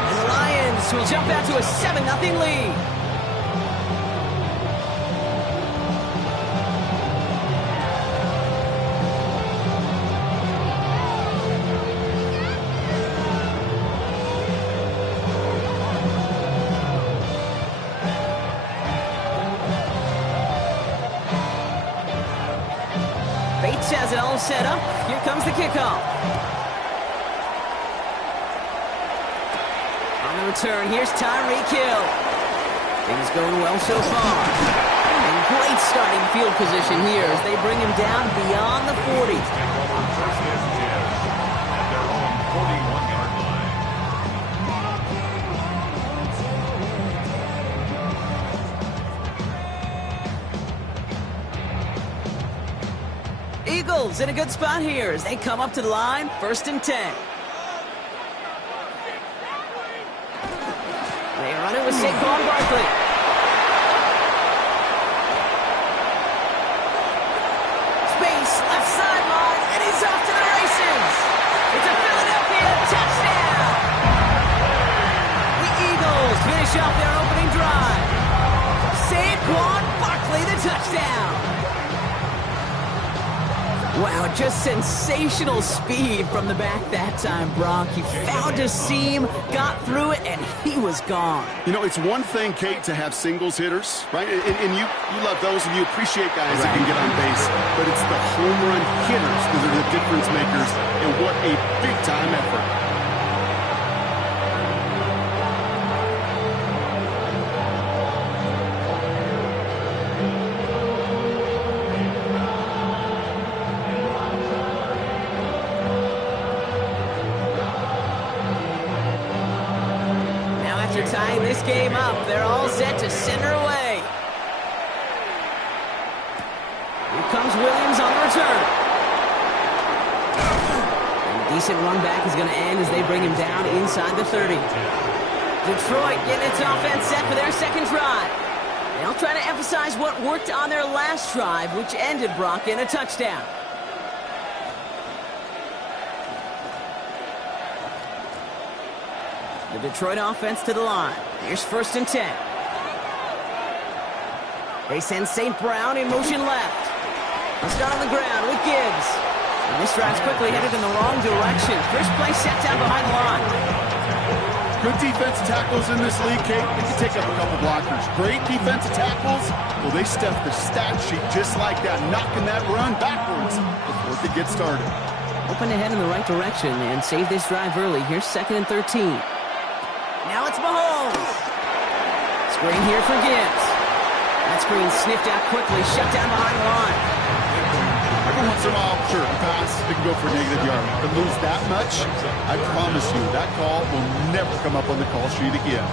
And the Lions will jump out to a 7-0 lead. Bates has it all set up. Here comes the kickoff. On the return, here's Tyreek Hill. Things going well so far. And great starting field position here as they bring him down beyond the 40. First and 10 at their own 41-yard line. Eagles in a good spot here as they come up to the line, 1st and 10. They run it with Saquon Barkley. Space, left sideline, and he's off to the races. It's a Philadelphia touchdown. The Eagles finish off their opening drive. Saquon Barkley, the touchdown. Wow, just sensational speed from the back that time, Brock. He found a seam, got through it, and he was gone. You know, it's one thing, Kate, to have singles hitters, right? And you love those, and you appreciate guys that can get on base. But it's the home run hitters that are the difference makers, and what a big-time effort. Tying this game up, they're all set to send her away. Here comes Williams on the return. And a decent run back is going to end as they bring him down inside the 30. Detroit getting its offense set for their second drive. They'll try to emphasize what worked on their last drive, which ended, Brock, in a touchdown. The Detroit offense to the line. Here's 1st and 10. They send St. Brown in motion left. He'll start on the ground with Gibbs. And this drive's quickly headed in the wrong direction. First play set down behind the line. Good defensive tackles in this league, Kate. They can take up a couple blockers. Great defensive tackles. Well, they stuff the stat sheet just like that, knocking that run backwards before it gets started. Open ahead in the right direction and save this drive early. Here's 2nd and 13. Now it's Mahomes. Screen here for Gibbs. That screen sniffed out quickly, shut down behind the line. Every once in a while, sure, pass, they can go for a negative yard. But lose that much, I promise you, that call will never come up on the call sheet again.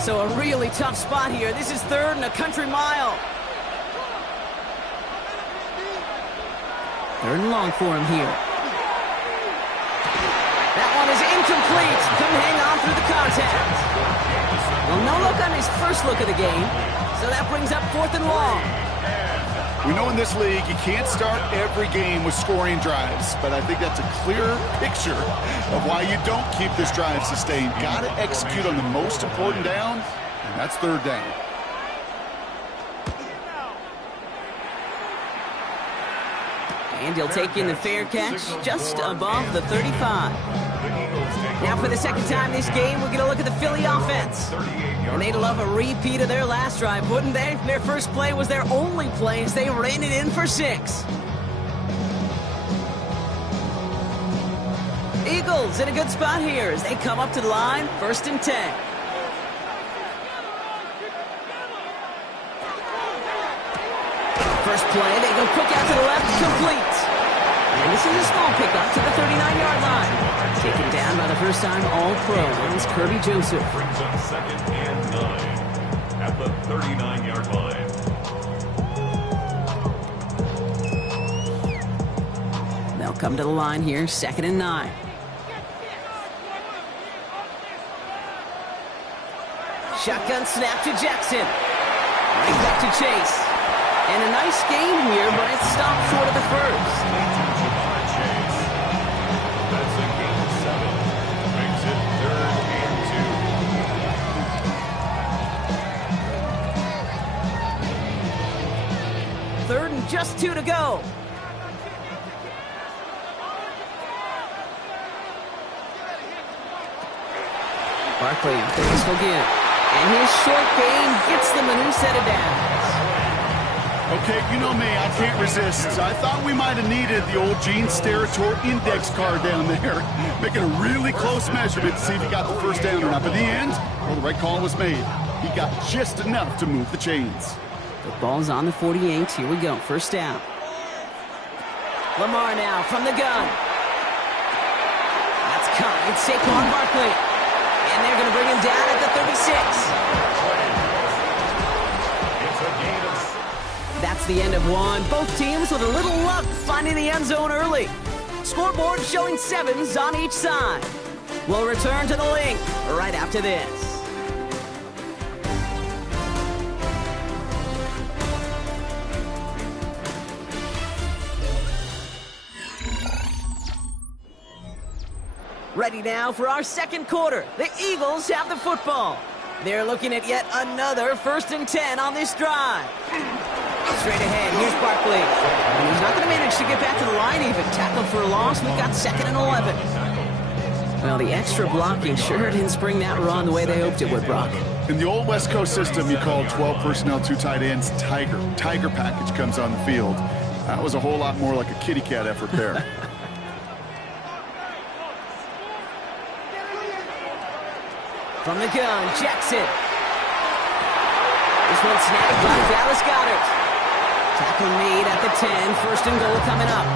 So a really tough spot here. This is 3rd and a country mile. 3rd and long for him here. That one is incomplete. Couldn't hang on through the contact. Well, no look on his first look of the game. So that brings up 4th and long. We know in this league you can't start every game with scoring drives, but I think that's a clear picture of why you don't keep this drive sustained. Got to execute on the most important down, and that's 3rd down. And he'll take in the fair catch just above the 35. Now for the second time this game, we're going to look at the Philly offense. And they'd love a repeat of their last drive, wouldn't they? Their first play was their only play as they ran it in for 6. Eagles in a good spot here as they come up to the line, 1st and 10. First play, they go quick out to the left, complete. And this is a small pickup to the 39-yard line. Taken down by the first-time All-Pro. It's Kirby Joseph. Brings up 2nd and 9 at the 39-yard line. They'll come to the line here, 2nd and 9. Shotgun snap to Jackson. Right back to Chase. And a nice gain here, but it stopped short of the first. That's a gain of 7. Makes it 3rd and 2. 3rd and just 2 to go. Barkley, the whistle give. And his short gain gets them a new set of downs. Okay, you know me, I can't resist. I thought we might have needed the old Gene Steratore index card down there, making a really close measurement to see if he got the first down or not. But in the end, well, the right call was made. He got just enough to move the chains. The ball's on the 48. Here we go, 1st down. Lamar now from the gun. That's coming. It's Saquon Barkley. And they're going to bring him down at the 36. That's the end of one. Both teams with a little luck finding the end zone early. Scoreboard showing 7s on each side. We'll return to the link right after this. Ready now for our second quarter. The Eagles have the football. They're looking at yet another 1st and 10 on this drive. Straight ahead, here's Barkley. He's not going to manage to get back to the line even. Tackled for a loss. We've got 2nd and 11. Well, the extra blocking sure didn't spring that run the way they hoped it would, Brock. In the old West Coast system, you called 12 personnel, 2 tight ends, Tiger. Tiger package comes on the field. That was a whole lot more like a kitty cat effort there. From the gun, Jackson. This one snagged by Dallas Goedert. Tackle made at the 10. 1st and goal coming up.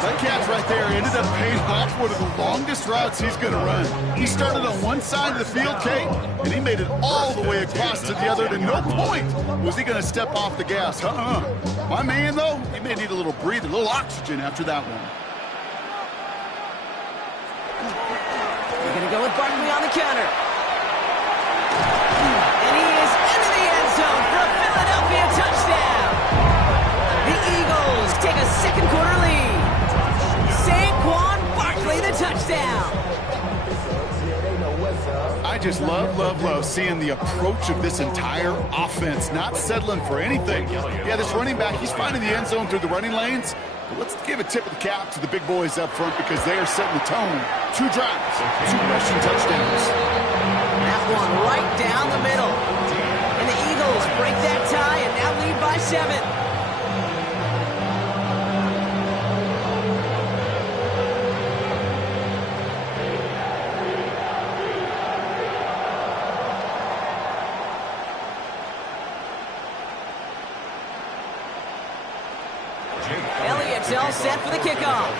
That catch right there ended up paying off one of the longest routes he's going to run. He started on one side of the field, Kate, and he made it all the way across to the other. And at no point was he going to step off the gas. My man, though, he may need a little breather, a little oxygen after that one. We're going to go with Barkley on the counter. And he is into the end zone for a Philadelphia touchdown. The Eagles take a second quarter lead. Saquon Barkley, the touchdown. I just love seeing the approach of this entire offense, not settling for anything. Yeah, this running back, he's finding the end zone through the running lanes. But let's give a tip of the cap to the big boys up front because they are setting the tone. 2 drives, 2 rushing touchdowns. That one right down the middle. And the Eagles break that tie and now lead by 7. Elliott's all set for the kickoff.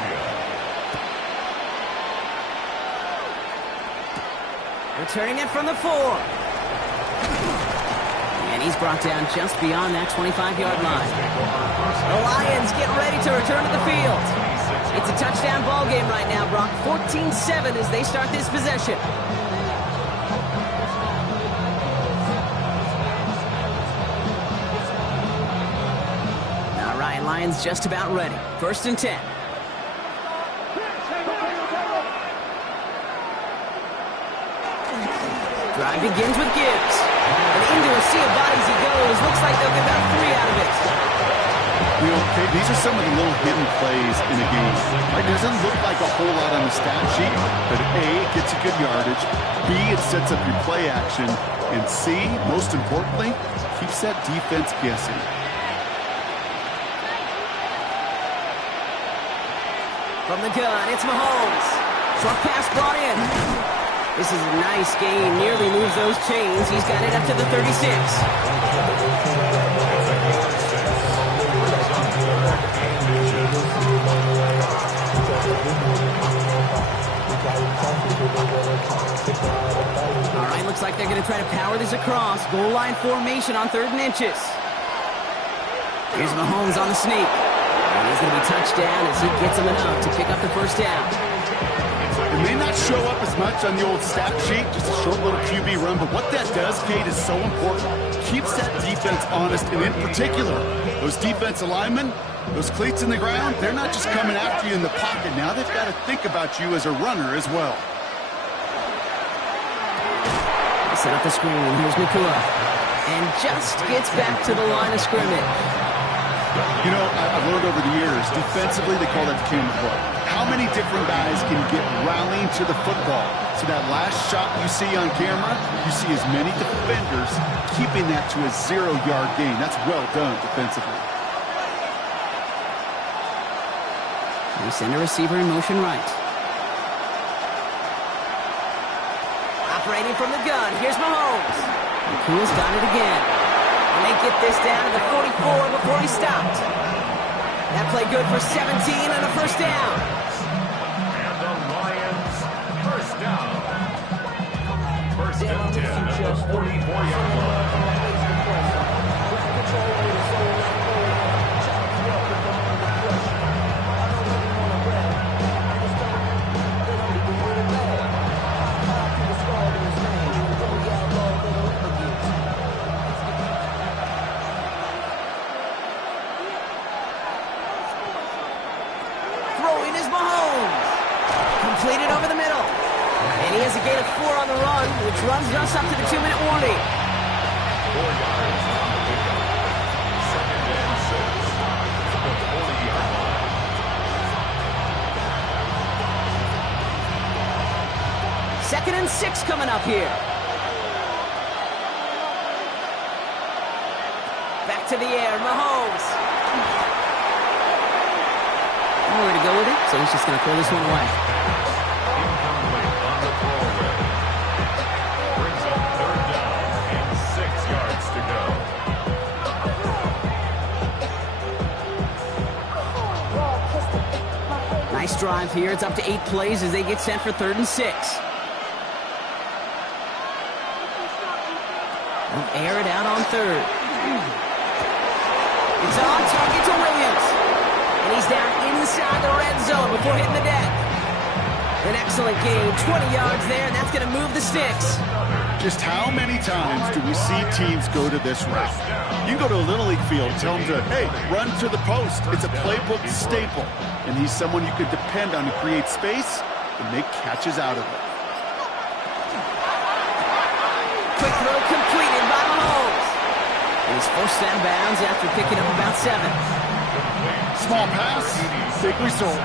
Returning it from the 4. And he's brought down just beyond that 25-yard line. The Lions get ready to return to the field. It's a touchdown ball game right now, Brock. 14-7 as they start this possession. All right, Lions just about ready. 1st and 10. Drive begins with Gibbs. And into a sea of bodies he goes. Looks like they'll get about 3 out of it. You know, Kate, these are some of the little hidden plays in a game. It doesn't look like a whole lot on the stat sheet, but A, it gets you good yardage. B, it sets up your play action. And C, most importantly, keeps that defense guessing. From the gun, it's Mahomes. Short pass brought in. This is a nice game. Nearly moves those chains. He's got it up to the 36. All right, looks like they're going to try to power this across. Goal line formation on 3rd and inches. Here's Mahomes on the sneak. And he's going to be touched down as he gets him enough to pick up the 1st down. It may not show up as much on the old stat sheet, just a short little QB run, but what that does, Kate, is so important. Keeps that defense honest, and in particular, those defensive linemen, those cleats in the ground, they're not just coming after you in the pocket. Now they've got to think about you as a runner as well. Set up the screen. Here's Nakua. And just gets back to the line of scrimmage. You know, I've learned over the years, defensively, they call that the camera play. How many different guys can get rallying to the football? So that last shot you see on camera, you see as many defenders keeping that to a 0-yard gain. That's well done defensively. They send a receiver in motion right. Operating from the gun, here's Mahomes. Nakua's got it again. And they get this down to the 44 before he stopped. That play good for 17 and a 1st down. And the Lions, 1st down. 1st and 10 at the 44-yard line. score on the run, which runs us up to the 2-minute warning. 4 yards on the pickup. 2nd and 6 from the 40-yard line. Second and 6 coming up here. Back to the air, Mahomes. Nowhere to go with it, so he's just going to throw this one away. Incomplete on the throwaway. Brings up 3rd down and 6 yards to go. Nice drive here. It's up to 8 plays as they get set for 3rd and 6. They'll air it out on 3rd. It's on target to Williams. And he's down inside the red zone before hitting the deck. An excellent game. 20 yards there, and that's going to move the sticks. Just how many times do we see teams go to this route? You go to a Little League field, tell them to, hey, run to the post. It's a playbook staple. And he's someone you could depend on to create space and make catches out of it. Quick throw completed by Mahomes. And he's forced out of bounds after picking up about 7. Small pass, big result.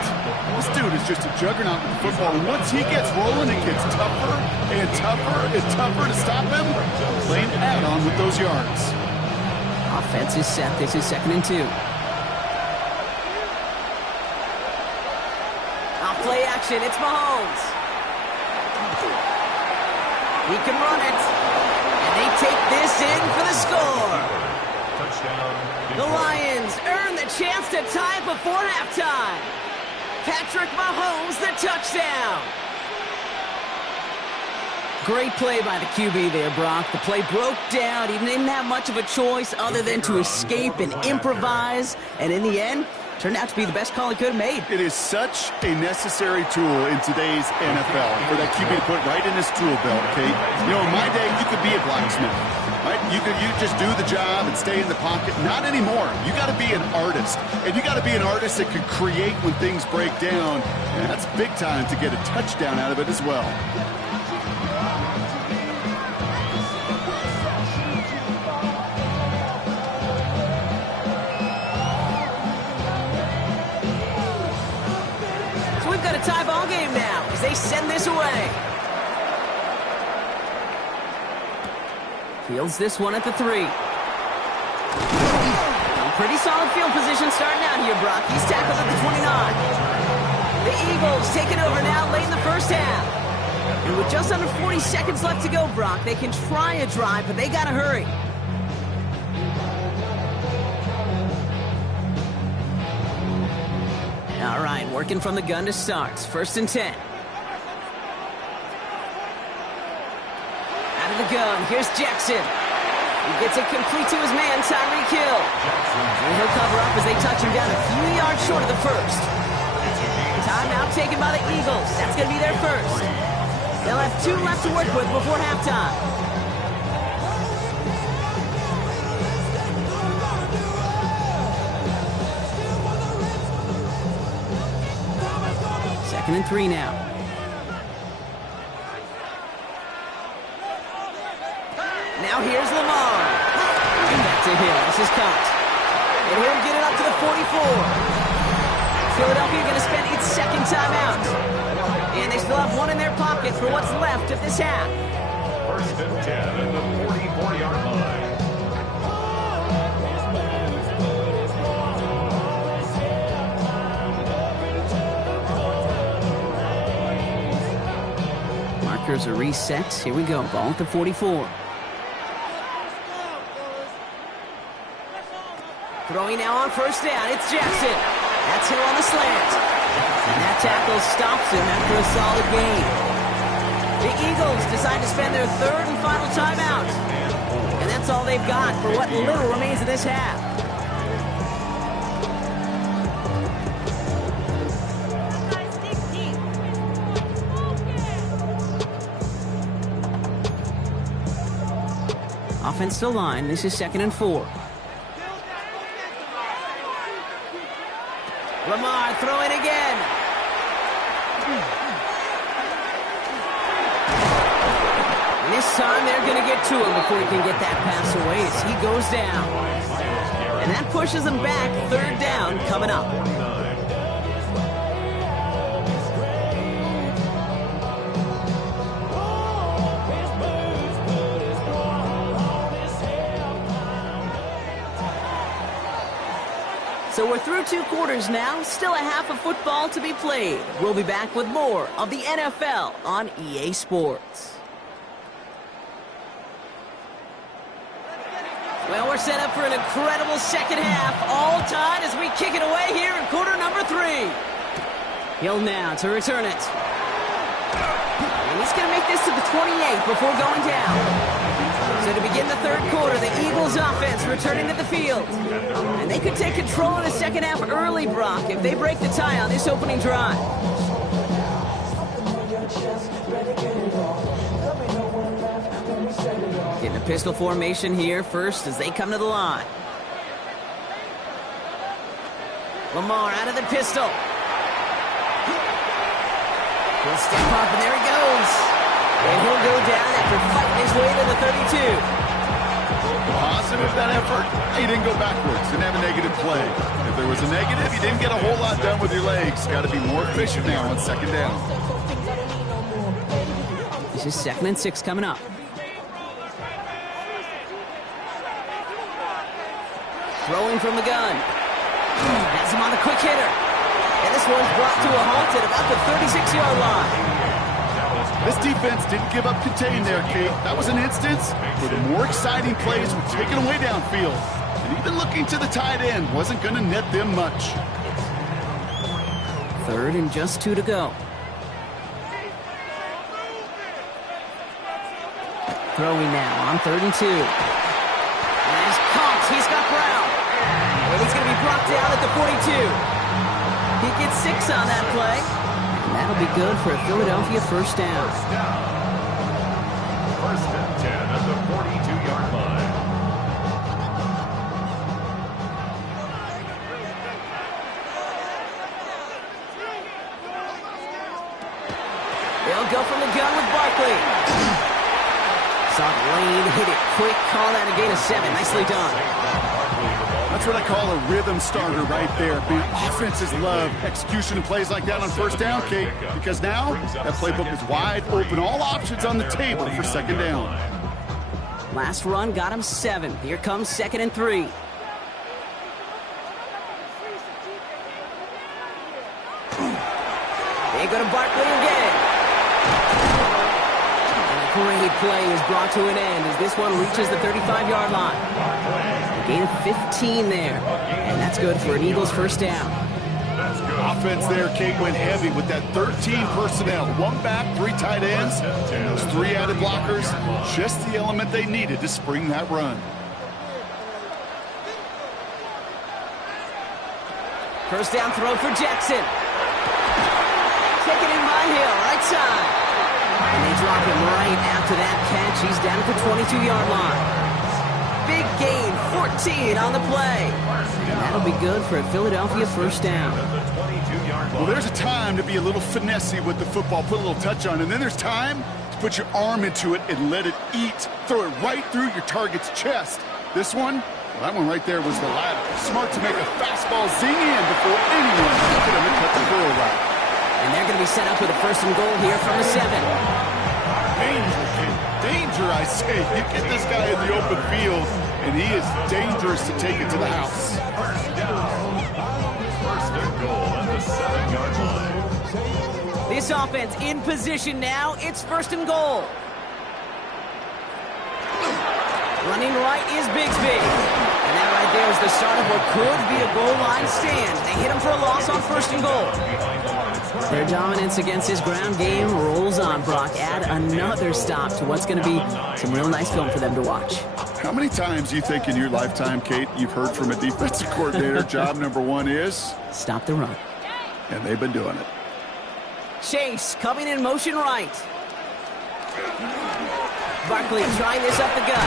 This dude is just a juggernaut with the football. And once he gets rolling, it gets tougher and tougher and tougher to stop him. Playing add-on with those yards. Offense is set. This is 2nd and 2. Off play action. It's Mahomes. He can run it. And they take this in for the score. Touchdown. The Lions earn the chance to tie it before halftime. Patrick Mahomes, the touchdown. Great play by the QB there, Brock. The play broke down. He didn't have much of a choice other than to escape and improvise. And in the end, turned out to be the best call he could have made. It is such a necessary tool in today's NFL for that QB to put right in his tool belt, okay? You know, in my day, you could be a blacksmith, right? You just do the job and stay in the pocket. Not anymore. You got to be an artist. And you got to be an artist that can create when things break down. And that's big time to get a touchdown out of it as well. Got a tie ball game now as they send this away. Fields this one at the 3. Pretty solid field position starting out here, Brock. He's tackled at the 29. The Eagles taking over now late in the first half. And with just under 40 seconds left to go, Brock, they can try a drive, but they got to hurry. All right, working from the gun to start. 1st and 10. Out of the gun, here's Jackson. He gets it complete to his man, Tyreek Hill. And he'll cover up as they touch him down a few yards short of the first. Timeout taken by the Eagles. That's going to be their first. They'll have 2 left to work with before halftime. Second and 3 now. Now here's Lamar. And back to Hill. This is caught. And he'll get it up to the 44. Philadelphia going to spend its 2nd timeout. And they still have 1 in their pocket for what's left of this half. 1st and 10 at the 44-yard line. Markers are reset. Here we go. Ball at the 44. Throwing now on 1st down. It's Jackson. That's Hill on the slant. And that tackle stops him after a solid gain. The Eagles decide to spend their 3rd and final timeout. And that's all they've got for what little remains of this half. Offensive line. This is 2nd and 4. Lamar throwing again. this time they're going to get to him before he can get that pass away as he goes down. And that pushes them back. 3rd down coming up. So we're through 2 quarters now, still a half of football to be played. We'll be back with more of the NFL on EA Sports. Well, we're set up for an incredible second half, all tied as we kick it away here in quarter number 3. Hill now to return it. And he's going to make this to the 28 before going down. So to begin the 3rd quarter, the Eagles offense returning to the field. And they could take control in the second half early, Brock, if they break the tie on this opening drive. Getting a pistol formation here first as they come to the line. Lamar out of the pistol. He'll step up, and there he goes. And he'll go down after fighting his way to the 32. Positive that effort. He didn't go backwards. Didn't have a negative play. If there was a negative, you didn't get a whole lot done with your legs. Got to be more efficient now on 2nd down. This is 2nd and 6 coming up. Throwing from the gun. Has him on the quick hitter. And this one's brought to a halt at about the 36-yard line. This defense didn't give up contain there, Kate. That was an instance where the more exciting plays were taken away downfield. And even looking to the tight end wasn't going to net them much. 3rd and just 2 to go. Throwing now on 3rd and 2. And he's caught. He's got Brown. And he's going to be brought down at the 42. He gets 6 on that play. That'll be good for a Philadelphia 1st down. 1st and 10 at the 42-yard line. They'll go from the gun with Barkley. Saw the lane, hit it quick, call that a gain of 7. Nicely done. That's what I call a rhythm starter right there. Offenses love execution of plays like that on 1st down, Kate, because now that playbook is wide open. All options on the table for 2nd down. Last run got him 7. Here comes 2nd and 3. They go to Barkley again. And a great play is brought to an end as this one reaches the 35-yard line. Gain of 15 there, and that's good for an Eagles 1st down. Offense there, Kate, went heavy with that 13 personnel. 1 back, 3 tight ends, and those 3 added blockers. Just the element they needed to spring that run. 1st down throw for Jackson. Taken in by Hill, right side. And they drop him right after that catch. He's down at the 22-yard line. Big gain, 14 on the play. And that'll be good for a Philadelphia 1st down. Well, there's a time to be a little finessey with the football, put a little touch on it. And then there's time to put your arm into it and let it eat. Throw it right through your target's chest. This one, well, that one right there was the latter. Smart to make a fastball zing in before anyone could have cut the curl right. And they're going to be set up with a 1st and goal here from the 7. Danger, I say. You get this guy in the open field, and he is dangerous to take it to the house. 1st down. 1st and goal at the 7-yard line. This offense in position now. It's 1st and goal. Running right is Bigsby. And that right there is the start of what could be a goal line stand. They hit him for a loss on 1st and goal. Their dominance against his ground game rolls on, Brock. Add another stop to what's going to be some real nice film for them to watch. How many times do you think in your lifetime, Kate, you've heard from a defensive coordinator, job number 1 is? Stop the run. And they've been doing it. Chase coming in motion right. Barkley trying this up the gut.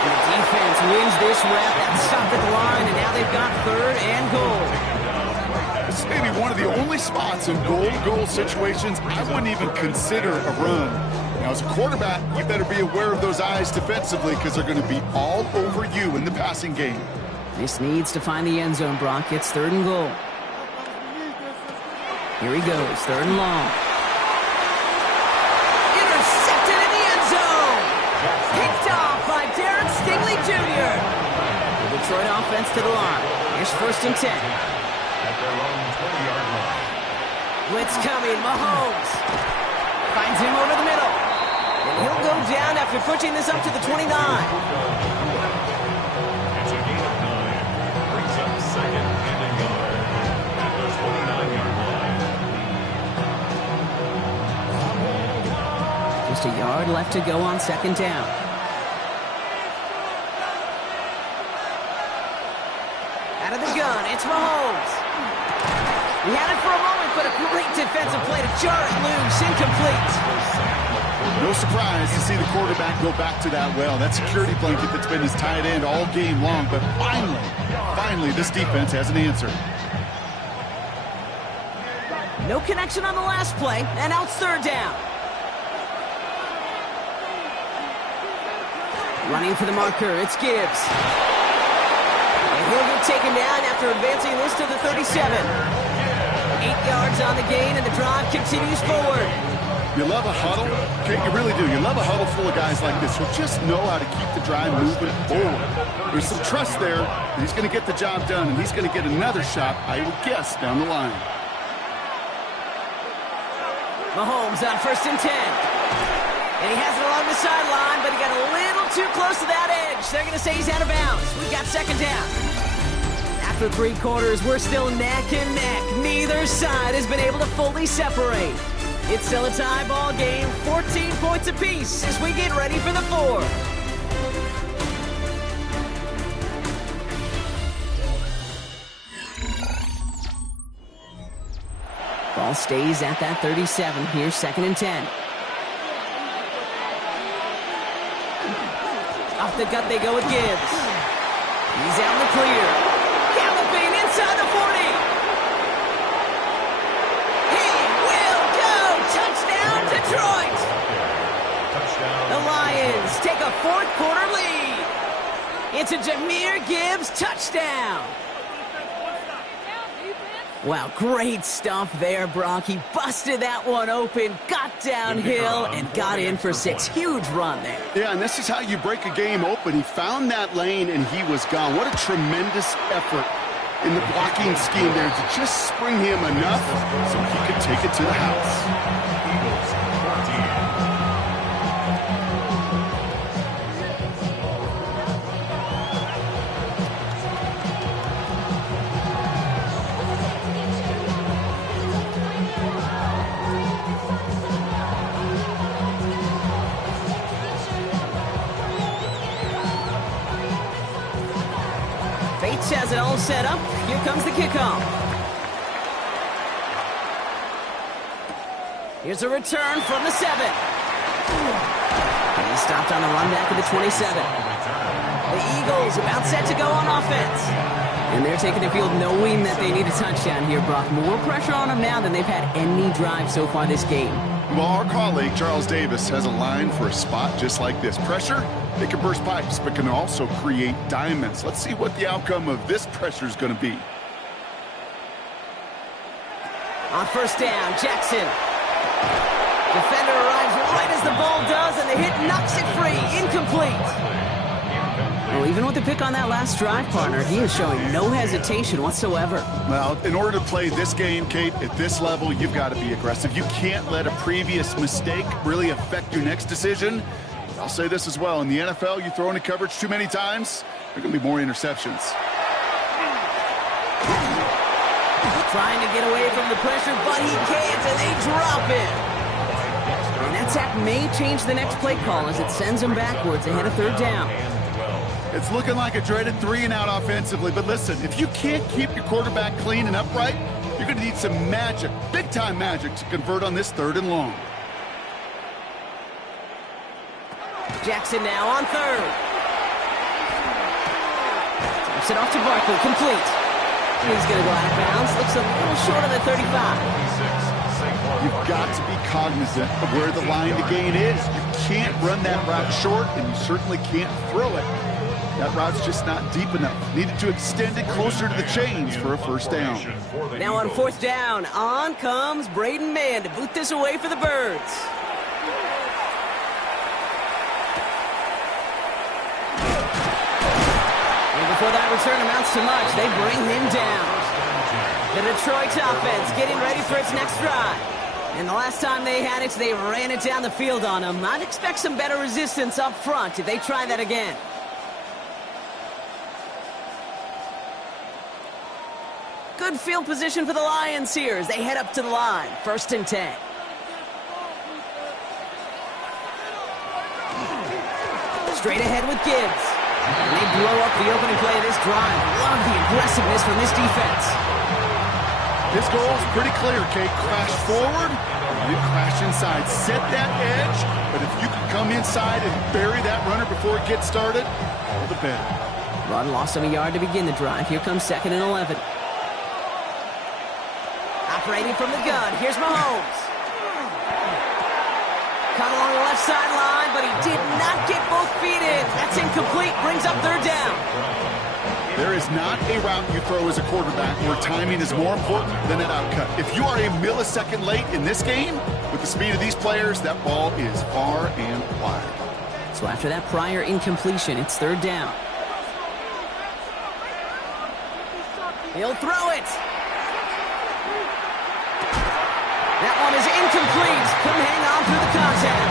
And the defense wins this rep. That stopped at the line, and now they've got 3rd and goal. This may be one of the only spots in goal-to-goal situations I wouldn't even consider a run. Now, as a quarterback, you better be aware of those eyes defensively because they're going to be all over you in the passing game. This needs to find the end zone, Brock. It's 3rd and goal. Here he goes, 3rd and long. Intercepted in the end zone! Picked off by Derek Stingley Jr. The Detroit offense to the line. Here's 1st and 10. At their own 20-yard line. Blitz coming, Mahomes. Finds him over the middle. And he'll go down after pushing this up to the 29. It's a gain of 9. Brings up 2nd and a yard. At the 29-yard line. Just a yard left to go on 2nd down. Out of the gun, it's Mahomes. He had it for a moment, but a great defensive play to jar it loose. Incomplete. No surprise to see the quarterback go back to that well. That security blanket that's been his tight end all game long. But finally, this defense has an answer. No connection on the last play, and now it's 3rd down. Running for the marker, it's Gibbs. And he'll get taken down after advancing this to the 37. 8 yards on the gain, and the drive continues forward. You love a huddle? Okay, you really do. You love a huddle full of guys like this who just know how to keep the drive moving forward. There's some trust there that he's going to get the job done, and he's going to get another shot, I would guess, down the line. Mahomes on 1st and 10. And he has it along the sideline, but he got a little too close to that edge. They're going to say he's out of bounds. We've got 2nd down. After 3 quarters, we're still neck and neck. Neither side has been able to fully separate. It's still a tie ball game, 14 points apiece as we get ready for the 4th. Ball stays at that 37. Here's 2nd and 10. Off the gut they go with Gibbs. He's out in the clear. Galloping inside the 40. Detroit! The Lions take a 4th quarter lead. It's a Jahmyr Gibbs touchdown. Wow, great stuff there, Brock. He busted that one open, got downhill, and got in for 6. Huge run there. Yeah, and this is how you break a game open. He found that lane, and he was gone. What a tremendous effort in the blocking scheme there to just spring him enough so he could take it to the house. Bates has it all set up. Here comes the kickoff. Here's a return from the 7. And he stopped on the run back of the 27. The Eagles about set to go on offense. And they're taking the field knowing that they need a touchdown here, Brock. More pressure on them now than they've had any drive so far this game. Well, our colleague, Charles Davis, has a line for a spot just like this. Pressure, they can burst pipes, but can also create diamonds. Let's see what the outcome of this pressure is going to be. On 1st down, Jackson. Defender arrives right as the ball does, and the hit knocks it free. Incomplete. Well, even with the pick on that last drive, partner, he is showing no hesitation whatsoever. Well, in order to play this game, Kate, at this level, you've got to be aggressive. You can't let a previous mistake really affect your next decision. I'll say this as well. In the NFL, you throw into coverage too many times, there are going to be more interceptions. Trying to get away from the pressure, but he can't, and they drop it. And that sack may change the next play call as it sends them backwards ahead of 3rd down. It's looking like a dreaded 3-and-out offensively, but listen, if you can't keep your quarterback clean and upright, you're going to need some magic, big-time magic, to convert on this 3rd and long. Jackson now on 3rd. Taps it off to Barkley, complete. He's going to go out of bounds. Looks a little short of the 35. You've got to be cognizant of where the line to gain is. You can't run that route short, and you certainly can't throw it. That route's just not deep enough. Needed to extend it closer to the chains for a first down. Now on fourth down, on comes Braden Mann to boot this away for the Birds. And before that return amounts to much, they bring him down. The Detroit offense getting ready for its next drive. And the last time they had it, they ran it down the field on him. I'd expect some better resistance up front if they try that again. Good field position for the Lions here as they head up to the line. 1st and 10. Straight ahead with Gibbs. And they blow up the opening play of this drive. Love the aggressiveness from this defense. This goal is pretty clear, Kate. Crash forward, and then crash inside. Set that edge, but if you can come inside and bury that runner before it gets started, all the better. Run lost him a yard to begin the drive. Here comes 2nd and 11. Operating from the gun, here's Mahomes. Caught along the left sideline, but he did not get both feet in. That's incomplete, brings up 3rd down. There is not a route you throw as a quarterback where timing is more important than that outcut. If you are a millisecond late in this game, with the speed of these players, that ball is far and wide. So after that prior incompletion, it's 3rd down. He'll throw it. That one is incomplete. Couldn't hang on through the contact.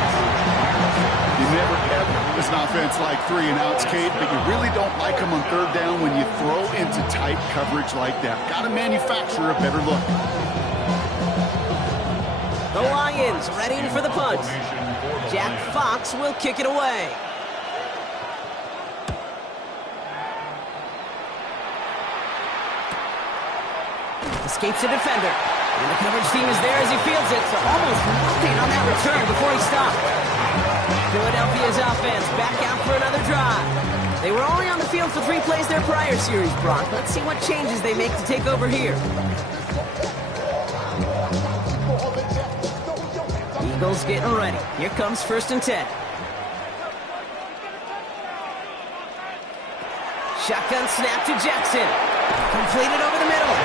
You never ever as an offense like 3 and outs, Kate, but you really don't like them on 3rd down when you throw into tight coverage like that. Got to manufacture a better look. The Lions ready for the punt. Jack Fox will kick it away. Escapes a defender. And the coverage team is there as he fields it, so almost nothing on that return before he stopped. Philadelphia's offense back out for another drive. They were only on the field for 3 plays their prior series, Brock. Let's see what changes they make to take over here. Eagles getting ready. Here comes 1st and 10. Shotgun snap to Jackson. Completed over the middle.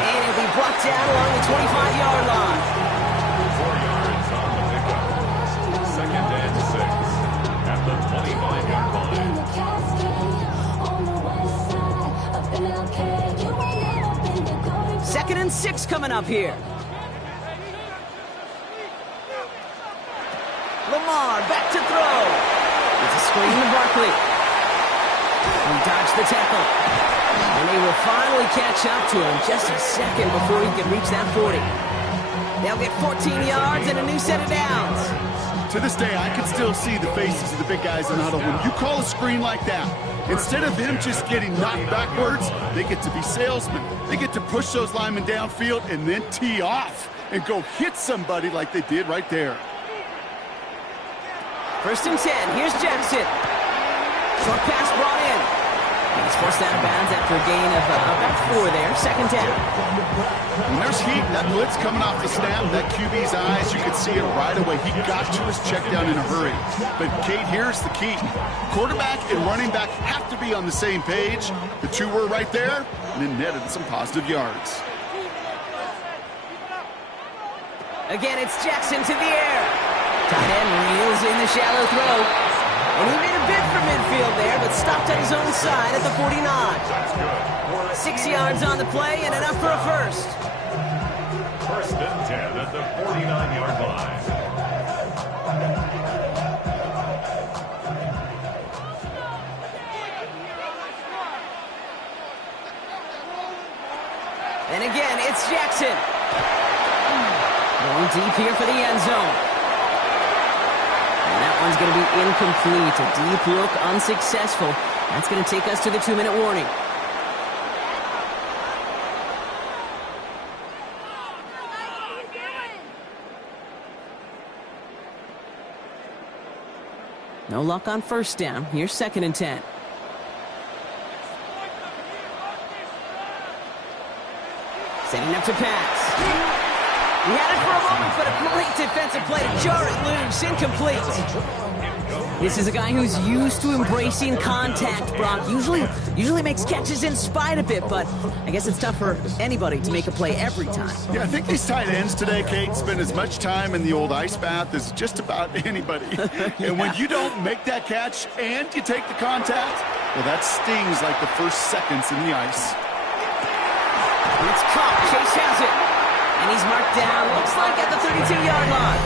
And it'll be brought down along the 25-yard line. 4 yards on the pickup. 2nd and 6 at the 25-yard line. 2nd and 6 coming up here. Lamar back to throw. It's a screen to Barkley. He dodged the tackle. And they will finally catch up to him just a second before he can reach that 40. They'll get 14 yards and a new set of downs. To this day, I can still see the faces of the big guys in the huddle. When you call a screen like that, instead of them just getting knocked backwards, they get to be salesmen. They get to push those linemen downfield and then tee off and go hit somebody like they did right there. 1st and 10. Here's Jackson. Short pass brought in. And he's forced out of bounds after a gain of about 4 there. 2nd down. When there's heat, that blitz coming off the snap, that QB's eyes, you could see it right away. He got to his check down in a hurry. But, Kate, here's the key. Quarterback and running back have to be on the same page. The 2 were right there, and then netted some positive yards. Again, it's Jackson to the air. Tight end reels in the shallow throw. And he made a bid for midfield there, but stopped at his own side at the 49. 6 yards on the play and enough for a first. 1st and 10 at the 49-yard line. And again, it's Jackson. Going deep here for the end zone. And that one's going to be incomplete. A deep look, unsuccessful. That's going to take us to the 2-minute warning. No luck on 1st down. Here's 2nd and 10. Setting up to pass. He had it for a moment, but a great defensive play to jar it loose. Incomplete. This is a guy who's used to embracing contact, Brock. Usually makes catches in spite of it, but I guess it's tough for anybody to make a play every time. Yeah, I think these tight ends today, Kate, spend as much time in the old ice bath as just about anybody. And when you don't make that catch and you take the contact, well, that stings like the first seconds in the ice. It's caught. Chase has it. And he's marked down, looks like at the 32-yard line.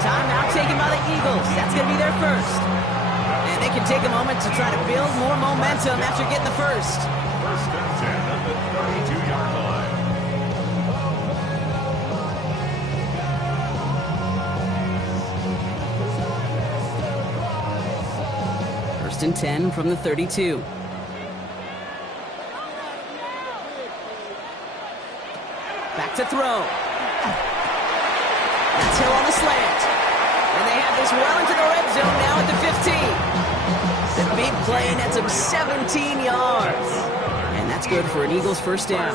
Timeout taken by the Eagles. That's going to be their first. And they can take a moment to try to build more momentum after getting the first. First and 10 at the 32-yard line. First and 10 from the 32. Back to throw. That's Hill on the slant. And they have this well into the red zone now at the 15. The big play nets him 17 yards. And that's good for an Eagles first down.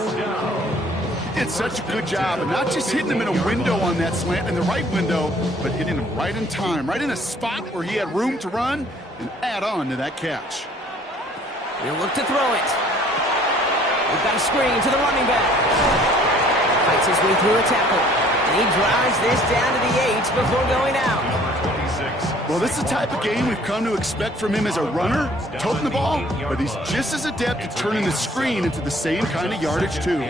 He did such a good job, and not just hitting him in a window on that slant, in the right window, but hitting him right in time, right in a spot where he had room to run and add on to that catch. He'll look to throw it. We've got a screen to the running back. Fights his way through a tackle. And he drives this down to the 8 before going out. Well, this is the type of game we've come to expect from him as a runner, toting the ball, but he's just as adept at turning the screen into the same kind of yardage, too.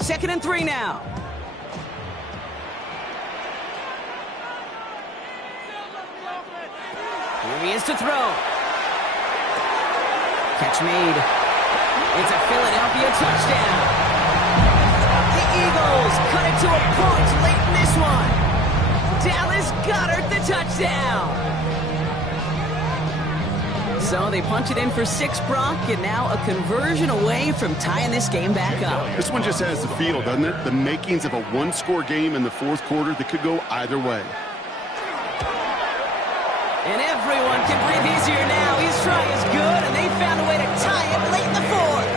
2nd and 3 now. Here he is to throw. Catch made. It's a Philadelphia touchdown. The Eagles cut it to a point late in this one. Dallas Goedert the touchdown. So they punch it in for 6, Brock, and now a conversion away from tying this game back up. This one just has the feel, doesn't it? The makings of a one-score game in the fourth quarter that could go either way. And everyone can breathe easier now. His try is good, and they found a way to tie it late in the fourth.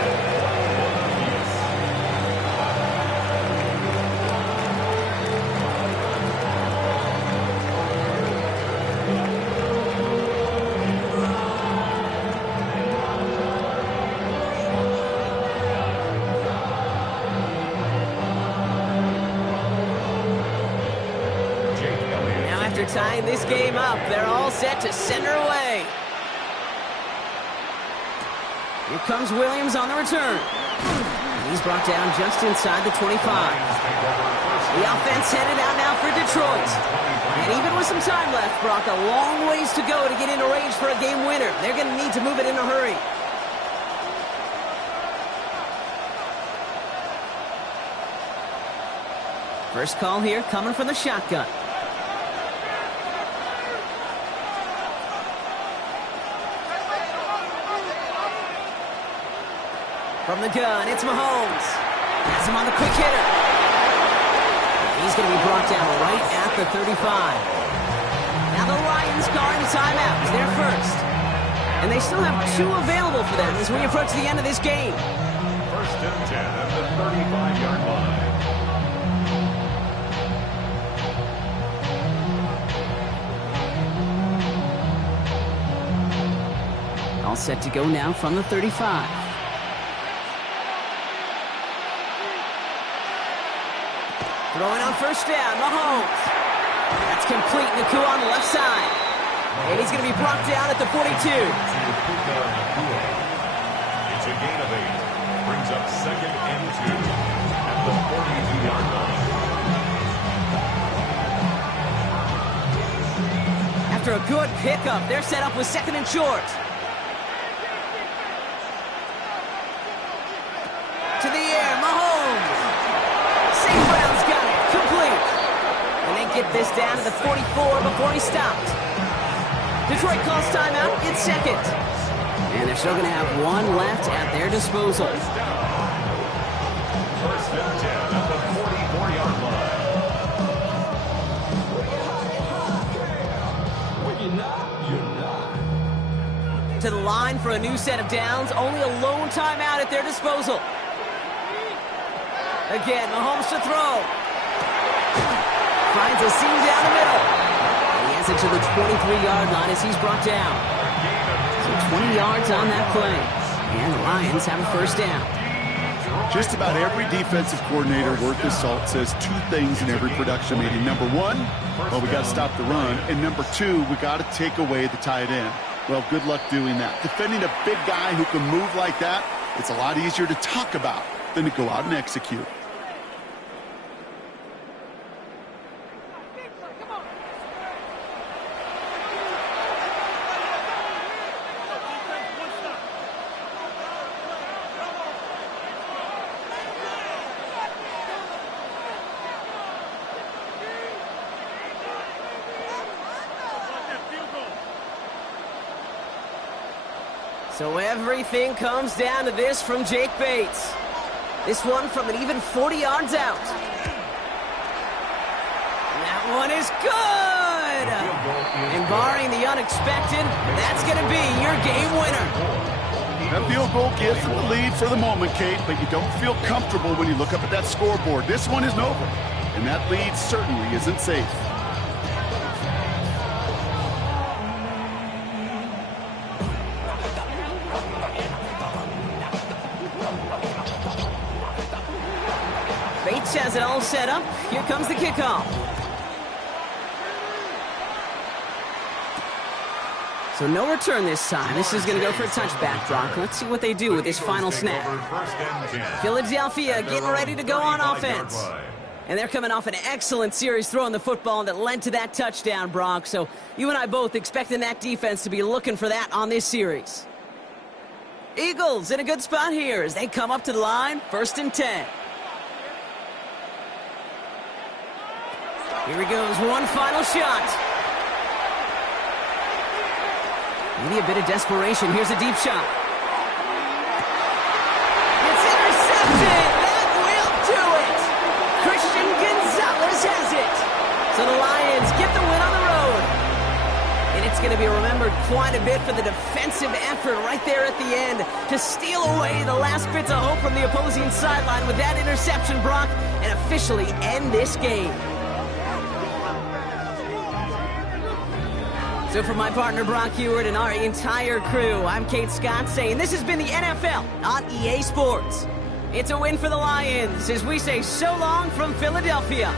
Tying this game up, they're all set to send her away. Here comes Williams on the return. He's brought down just inside the 25. The offense headed out now for Detroit. And even with some time left, Brock, a long ways to go to get into range for a game winner. They're going to need to move it in a hurry. First call here coming from the shotgun. From the gun, it's Mahomes. Has him on the quick hitter. He's going to be brought down right at the 35. Now the Lions calling the timeout. It's their first. And they still have 2 available for them as we approach the end of this game. First and 10 at the 35-yard line. All set to go now from the 35. Throwing on first down, Mahomes. That's complete. Nacua on the left side. And he's going to be brought down at the 42. It's a gain of 8. Brings up 2nd and 2 at the 42-yard line. After a good pickup, they're set up with 2nd and short. To the air, Mahomes. St. Brown's got it. Complete. And they get this down to the 44 before he stopped. Detroit calls timeout. It's 2nd. And they're still going to have 1 left at their disposal. First and 10 at the 44-yard line. To the line for a new set of downs. Only a lone timeout at their disposal. Again, Mahomes to throw. Finds a seam down the middle. And he has it to the 23-yard line as he's brought down. So 20 yards on that play. And the Lions have a first down. Just about every defensive coordinator worth his salt says two things in every production meeting. Number one, well, we got to stop the run. And number two, we got to take away the tight end. Well, good luck doing that. Defending a big guy who can move like that, it's a lot easier to talk about than to go out and execute. So everything comes down to this from Jake Bates. This one from an even 40 yards out. That one is good! And barring the unexpected, that's going to be your game winner. That field goal gives them the lead for the moment, Kate, but you don't feel comfortable when you look up at that scoreboard. This one isn't over, and that lead certainly isn't safe. Bates has it all set up. Here comes the kickoff. So no return this time. This is going to go for a touchback, Brock. Let's see what they do with this final snap. Philadelphia getting ready to go on offense. And they're coming off an excellent series throwing the football that led to that touchdown, Brock. So you and I both expecting that defense to be looking for that on this series. Eagles in a good spot here as they come up to the line, 1st and 10. Here he goes, one final shot. Maybe a bit of desperation. Here's a deep shot. It's intercepted. That will do it. Christian Gonzalez has it. So the Lions get the win on the road. And it's going to be remembered quite a bit for the defensive effort right there at the end to steal away the last bits of hope from the opposing sideline with that interception, Brock, and officially end this game. So for my partner Brock Huard and our entire crew, I'm Kate Scott saying this has been the NFL on EA Sports. It's a win for the Lions as we say so long from Philadelphia.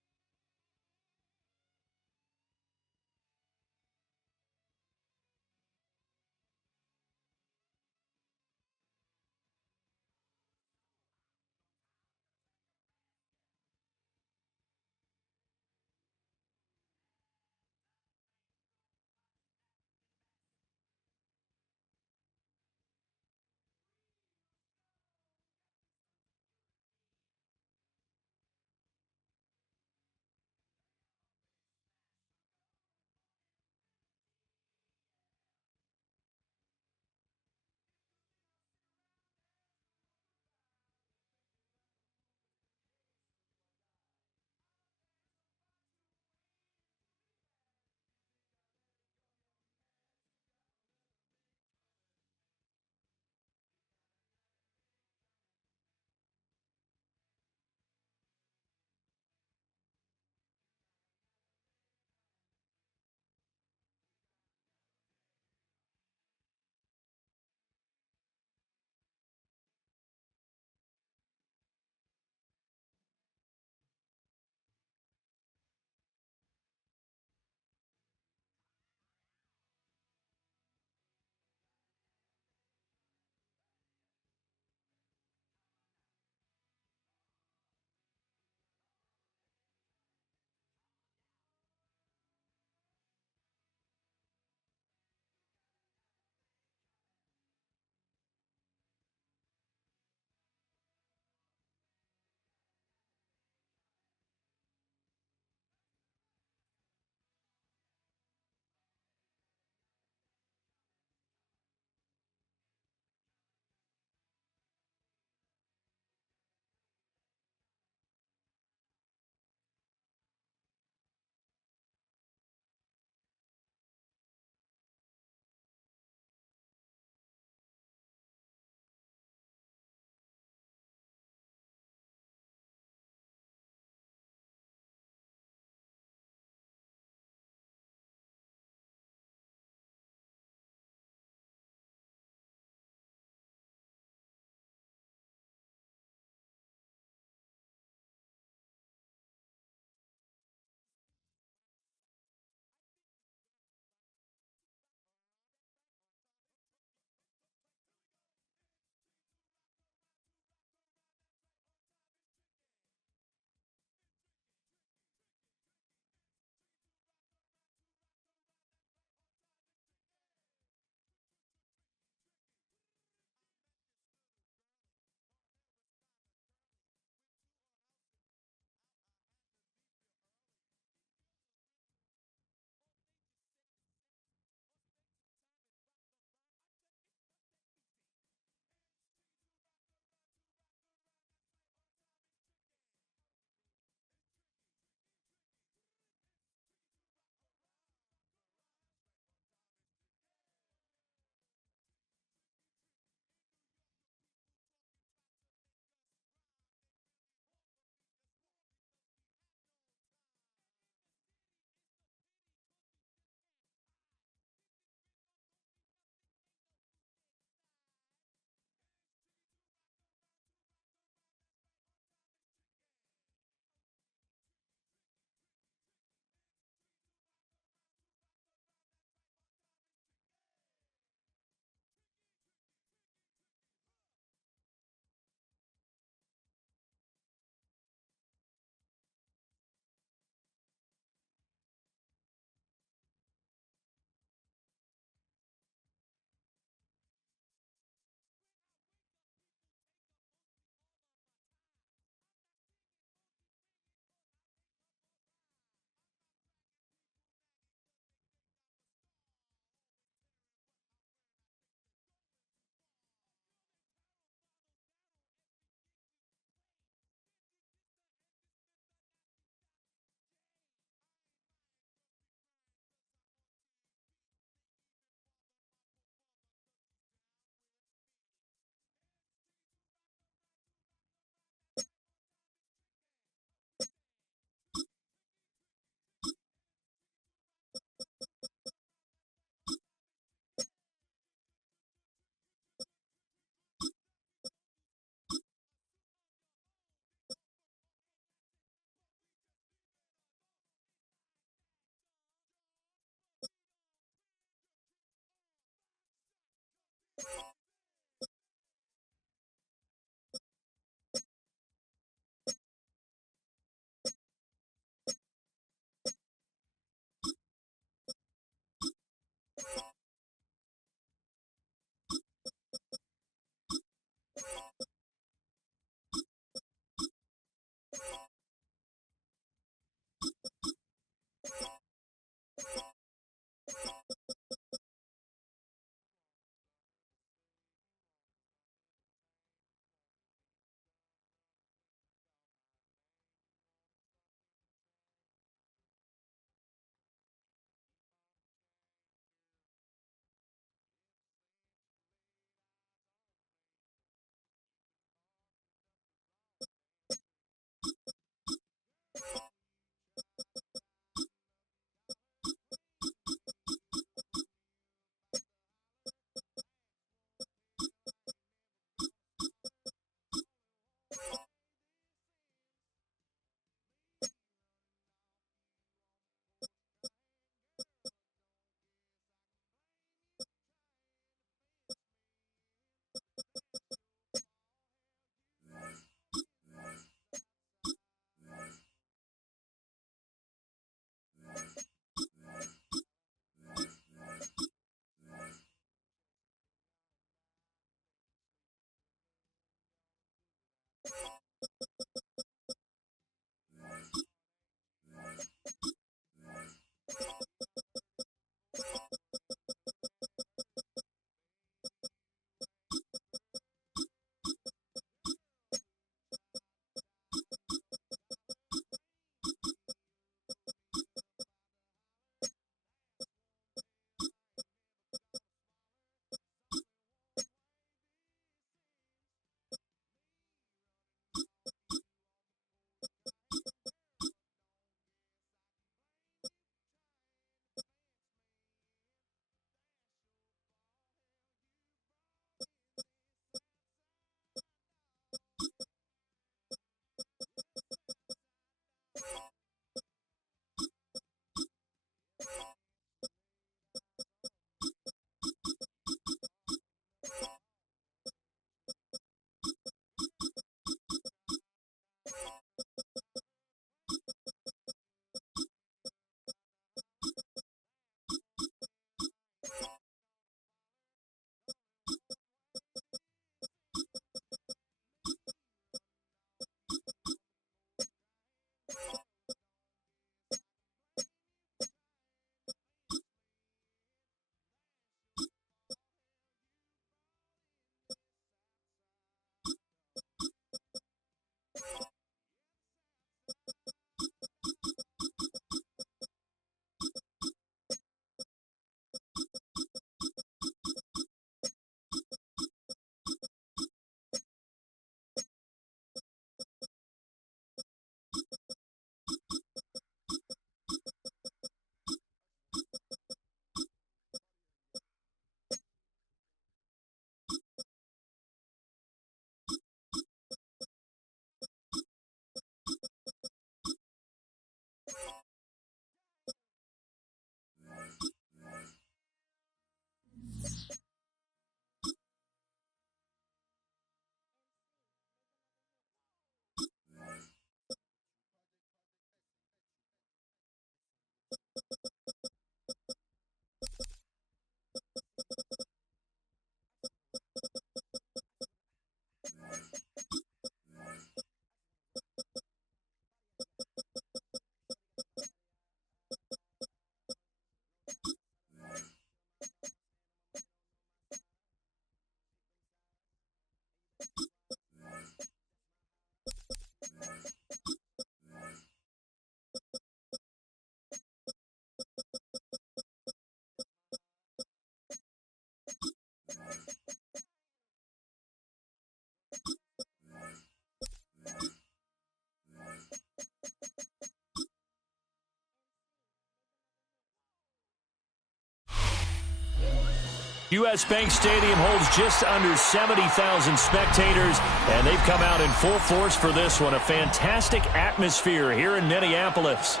U.S. Bank Stadium holds just under 70,000 spectators, and they've come out in full force for this one. A fantastic atmosphere here in Minneapolis.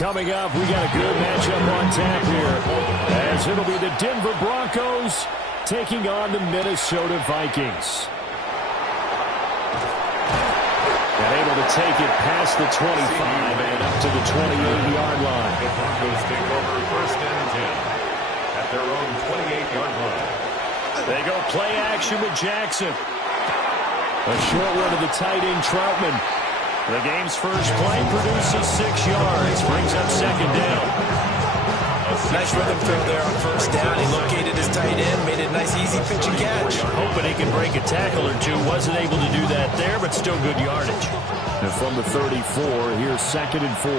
Coming up, we got a good matchup on tap here, as it'll be the Denver Broncos taking on the Minnesota Vikings. And able to take it past the 25 and up to the 28-yard line. The Broncos take over first and 10 at their own 28-yard line. They go play action with Jackson. A short one to the tight end, Troutman. The game's first play produces 6 yards. Brings up second down. Nice rhythm throw there on first down. He located his tight end, made it a nice easy pitch and catch. Hoping he can break a tackle or two. Wasn't able to do that there, but still good yardage. And from the 34, here's 2nd and 4.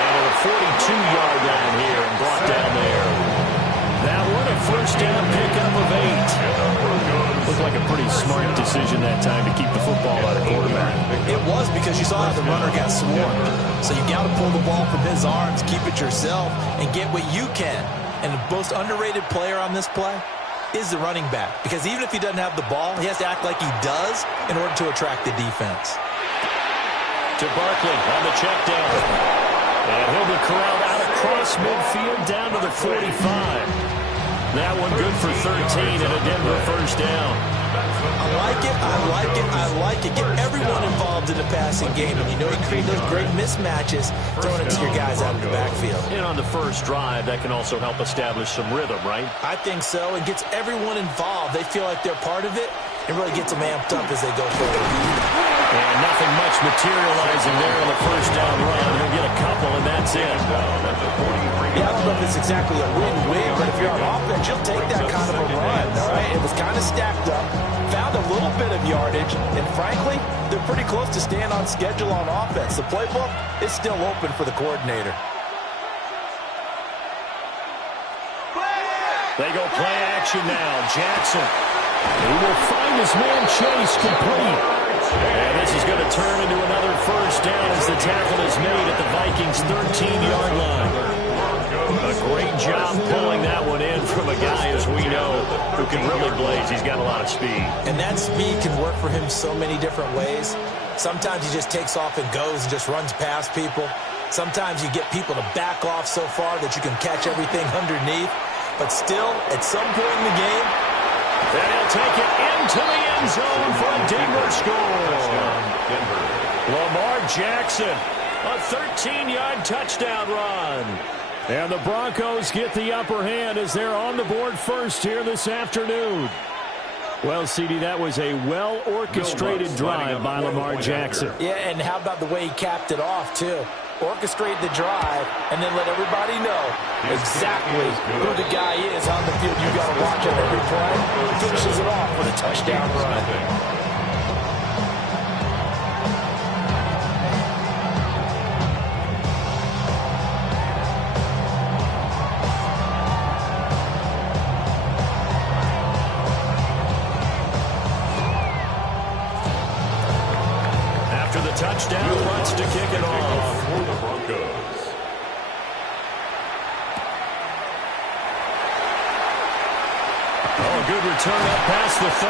And at a 42-yard line here and brought down there. That one a first down pickup of 8. Looked like a pretty smart decision that time to keep the football out of quarterback. It was, because you saw how the runner got swarmed. So you got to pull the ball from his arms, keep it yourself, and get what you can. And the most underrated player on this play is the running back. Because even if he doesn't have the ball, he has to act like he does in order to attract the defense. To Barkley on the check down. And he'll be corralled out across midfield down to the 45. That one good for 13 and a Denver first down. I like it, I like it, I like it. Get everyone involved in the passing game. And you know you create those great mismatches throwing it to your guys out of the backfield. And on the first drive, that can also help establish some rhythm, right? I think so. It gets everyone involved. They feel like they're part of it. It really gets them amped up as they go forward. And nothing much materializing there on the first down run. He'll get a couple, and that's it. Yeah, I don't know if it's exactly a win-win, but if you're on offense, you'll take that kind of a run, all right? It was kind of stacked up, found a little bit of yardage, and frankly, they're pretty close to staying on schedule on offense. The playbook is still open for the coordinator. They go play action now. Jackson. He will find his man Chase complete. And this is going to turn into another first down as the tackle is made at the Vikings' 13-yard line. A great job pulling that one in from a guy, as we know, who can really blaze. He's got a lot of speed. And that speed can work for him so many different ways. Sometimes he just takes off and goes and just runs past people. Sometimes you get people to back off so far that you can catch everything underneath. But still, at some point in the game, then he'll take it into the end zone for a Denver score. Lamar Jackson, a 13-yard touchdown run. And the Broncos get the upper hand as they're on the board first here this afternoon. Well, CD, that was a well-orchestrated drive by Lamar Jackson. Yeah, and how about the way he capped it off, too? Orchestrate the drive and then let everybody know exactly who the guy is on the field. You got to watch on every play. He finishes it off with a touchdown run. Touchdown runs to kick it off for the Broncos. Oh, a good return up past the 30.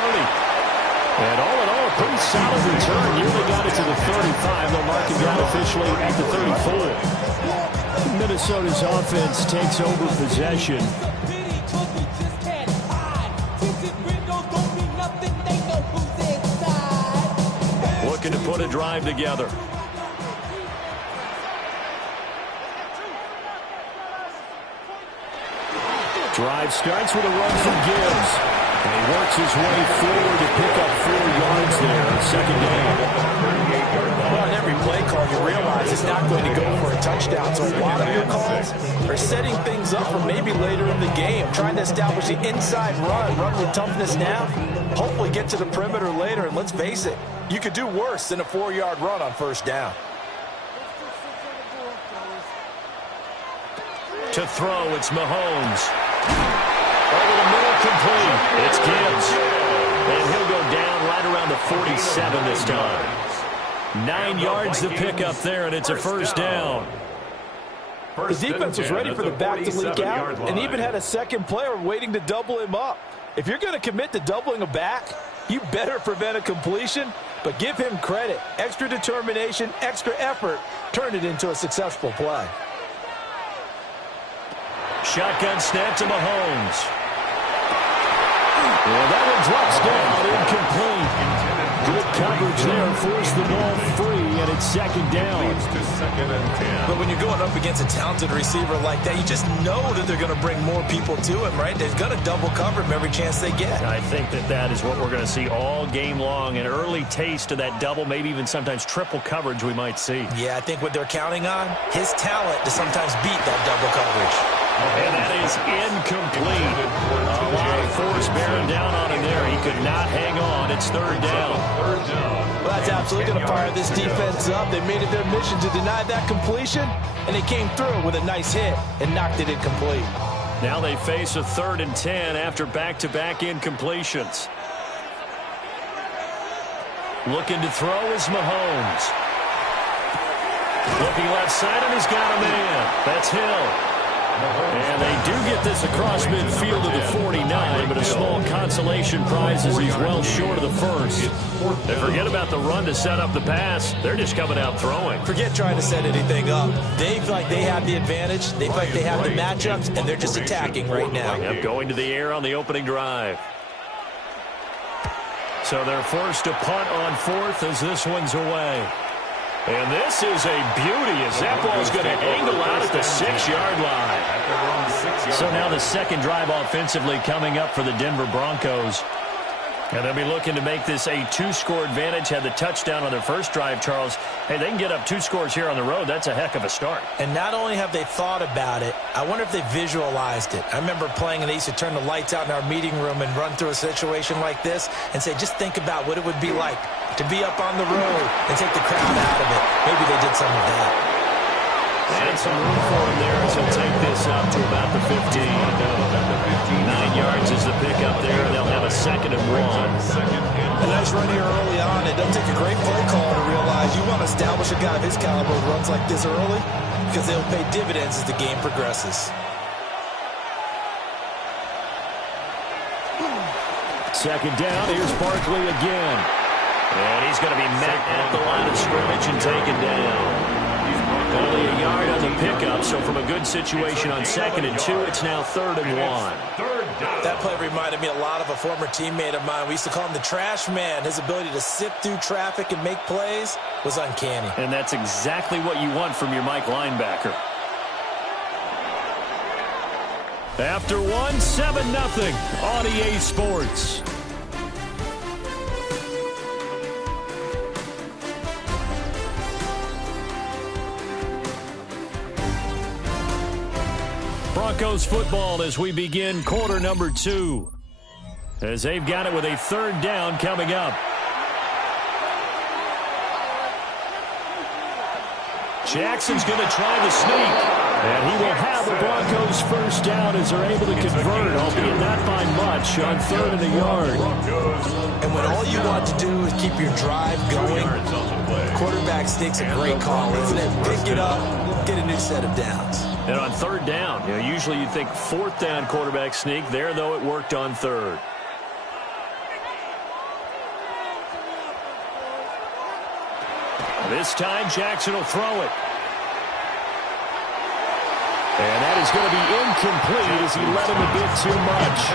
And all in all, a pretty solid return. Nearly got it to the 35. They'll mark him down officially at the 34. Minnesota's offense takes over possession. Looking to put a drive together. Drive starts with a run from Gibbs. And he works his way forward to pick up 4 yards there on second down. Well, in every play call, you realize it's not going to go for a touchdown. So a lot of your calls are setting things up for maybe later in the game, trying to establish the inside run with toughness now, hopefully get to the perimeter later. And let's face it, you could do worse than a 4-yard run on first down. To throw, it's Mahomes. Over the middle, complete. It's Gibbs. And he'll go down right around the 47 this time. 9 yards to pick up there, and it's a first down. The defense was ready for the back to leak out and even had a second player waiting to double him up. If you're going to commit to doubling a back, you better prevent a completion, but give him credit. Extra determination, extra effort, turn it into a successful play. Shotgun snap to Mahomes. Well, that one drops down, incomplete. Good coverage there, forced the ball free, and it's second down. But when you're going up against a talented receiver like that, you just know that they're going to bring more people to him, right? They're going to double cover him every chance they get. I think that is what we're going to see all game long, an early taste of that double, maybe even sometimes triple coverage we might see. Yeah, I think what they're counting on, his talent to sometimes beat that double coverage. And that is incomplete. A lot of force bearing down on him there. He could not hang on. It's third down. Well, that's absolutely going to fire this defense up. They made it their mission to deny that completion, and they came through with a nice hit and knocked it incomplete. Now they face a 3rd and 10 after back-to-back incompletions. Looking to throw is Mahomes. Looking left side, and he's got a man. That's Hill. And they do get this across midfield to the 49, but a small consolation prize as he's well short of the first. They forget about the run to set up the pass. They're just coming out throwing. Forget trying to set anything up. They feel like they have the advantage. They feel like they have the matchups, and they're just attacking right now. Yep, going to the air on the opening drive. So they're forced to punt on 4th as this one's away. And this is a beauty as that ball's going to angle out at the 6-yard line. So now the second drive offensively coming up for the Denver Broncos. And they'll be looking to make this a 2-score advantage. Had the touchdown on their first drive, Charles. Hey, they can get up 2 scores here on the road. That's a heck of a start. And not only have they thought about it, I wonder if they visualized it. I remember playing, and they used to turn the lights out in our meeting room and run through a situation like this and say, just think about what it would be like to be up on the road and take the crowd out of it. Maybe they did some of that. And some room for him there as he'll take this up to about the 15. 9 yards is the pickup there. They'll have a 2nd and 1. A nice run here early on. It doesn't take a great play call to realize you want to establish a guy of his caliber who runs like this early because they'll pay dividends as the game progresses. Second down. Here's Barkley again. And he's going to be met at the line of scrimmage and taken down. Only a yard on the pickup, so from a good situation on 2nd and 2, it's now 3rd and 1. That play reminded me a lot of a former teammate of mine. We used to call him the trash man. His ability to sift through traffic and make plays was uncanny. And that's exactly what you want from your Mike linebacker. After 1, 7-0 on EA Sports. Broncos football as we begin quarter number 2. As they've got it with a 3rd down coming up. Jackson's going to try the sneak. And he will have the Broncos first down as they're able to convert, albeit not by much, on 3rd and a yard. And when all you want to do is keep your drive going, quarterback sneak's a great call, isn't it? Pick it up, get a new set of downs. And on 3rd down, usually you'd think 4th down quarterback sneak. There, though, it worked on 3rd. This time, Jackson will throw it. And that is going to be incomplete as he let him a bit too much.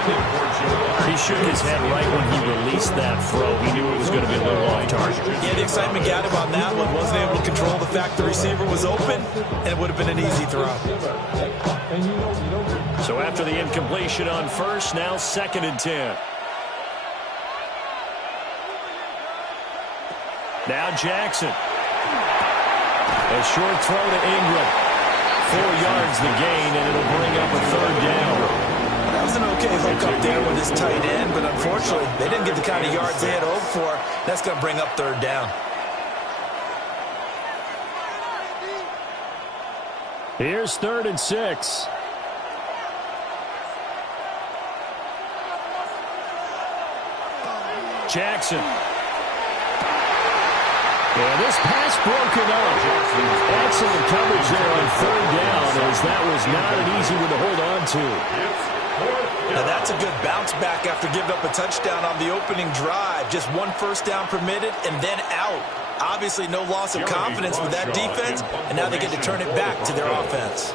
He shook his head right when he released that throw. He knew it was going to be a little off target. Yeah, the excitement got him on that one. Wasn't able to control the fact the receiver was open, and it would have been an easy throw. So after the incompletion on 1st, now 2nd and 10. Now Jackson. A short throw to Ingram. 4 yards the gain, and it'll bring up a 3rd down. That was an okay hook up there with his tight end, but unfortunately, they didn't get the kind of yards they had hoped for. That's going to bring up 3rd down. Here's 3rd and 6. Jackson. And this pass broken up. Excellent coverage there on third down, as that was not an easy one to hold on to. Now that's a good bounce back after giving up a touchdown on the opening drive. Just one first down permitted and then out. Obviously no loss of confidence with that defense, and now they get to turn it back to their offense.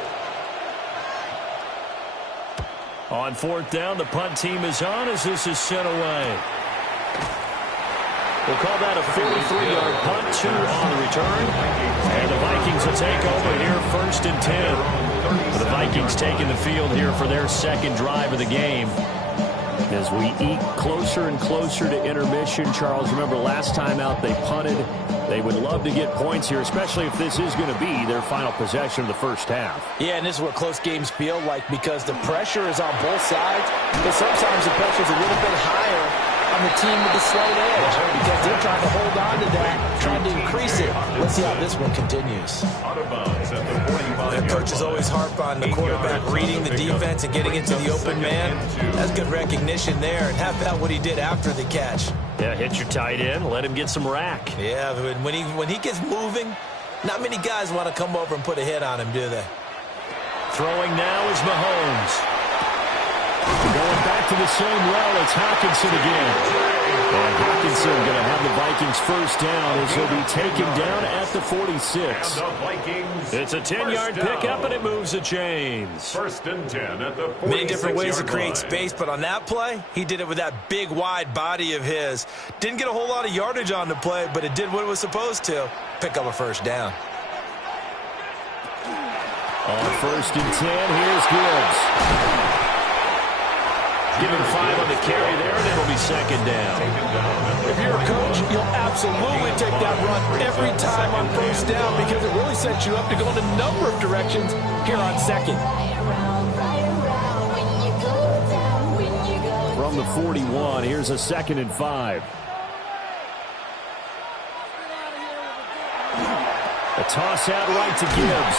On fourth down, the punt team is on as this is sent away. We'll call that a 43-yard punt, 2 on the return. And the Vikings will take over here, 1st and 10. The Vikings taking the field here for their second drive of the game. As we eke closer and closer to intermission, Charles, remember last time out they punted. They would love to get points here, especially if this is going to be their final possession of the first half. Yeah, and this is what close games feel like because the pressure is on both sides, but sometimes the pressure is a little bit higher on the team with the slight edge because they're trying to hold on to that, trying to increase it. Let's see how this one continues. The coaches always harp on the quarterback reading the defense and getting into the open man. That's good recognition there. And how about what he did after the catch? Yeah, hit your tight end, let him get some rack. Yeah, but when he gets moving, not many guys want to come over and put a hit on him, do they? Throwing now is Mahomes. Going back to the same well, it's Hockenson again. And Hockenson going to have the Vikings first down as he'll be taken down at the 46. It's a 10-yard pickup, and it moves the chains. 1st and 10 at the 46-yard Many different ways to create line. space, but on that play, he did it with that big, wide body of his. Didn't get a whole lot of yardage on the play, but it did what it was supposed to, pick up a first down. On 1st and 10, here's Gibbs. Give him 5 on the carry there, and it'll be 2nd down. If you're a coach, you'll absolutely take that run every time on first down because it really sets you up to go in a number of directions here on 2nd. From the 41, here's a 2nd and 5. A toss out right to Gibbs.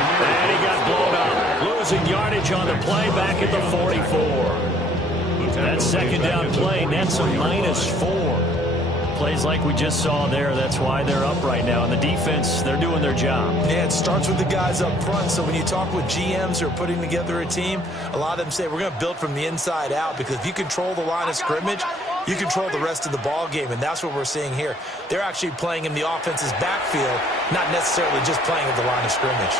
And he got blown up. Losing yardage on the play back at the 44. That 2nd down play nets a -4. Plays like we just saw there. That's why they're up right now. And the defense, they're doing their job. Yeah, it starts with the guys up front. So when you talk with GMs who are putting together a team, a lot of them say we're going to build from the inside out because if you control the line of scrimmage, you control the rest of the ball game, and that's what we're seeing here. They're actually playing in the offense's backfield, not necessarily just playing at the line of scrimmage.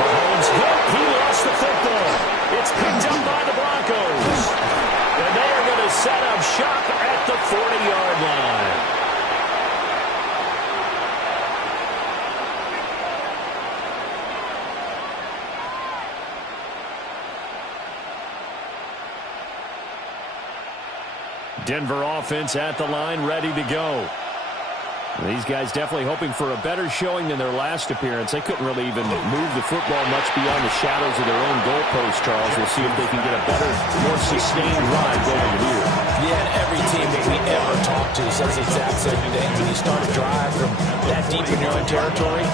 Mahomes hit. He lost the football. It's picked up by the Broncos. And they are going to set up shop at the 40-yard line. Denver offense at the line, ready to go. These guys definitely hoping for a better showing than their last appearance. They couldn't really even move the football much beyond the shadows of their own goalpost, Charles. We'll see if they can get a better, more sustained ride going here. Yeah, and every team that we ever talk to says the exact same thing. When you start a drive from that deep in your own territory,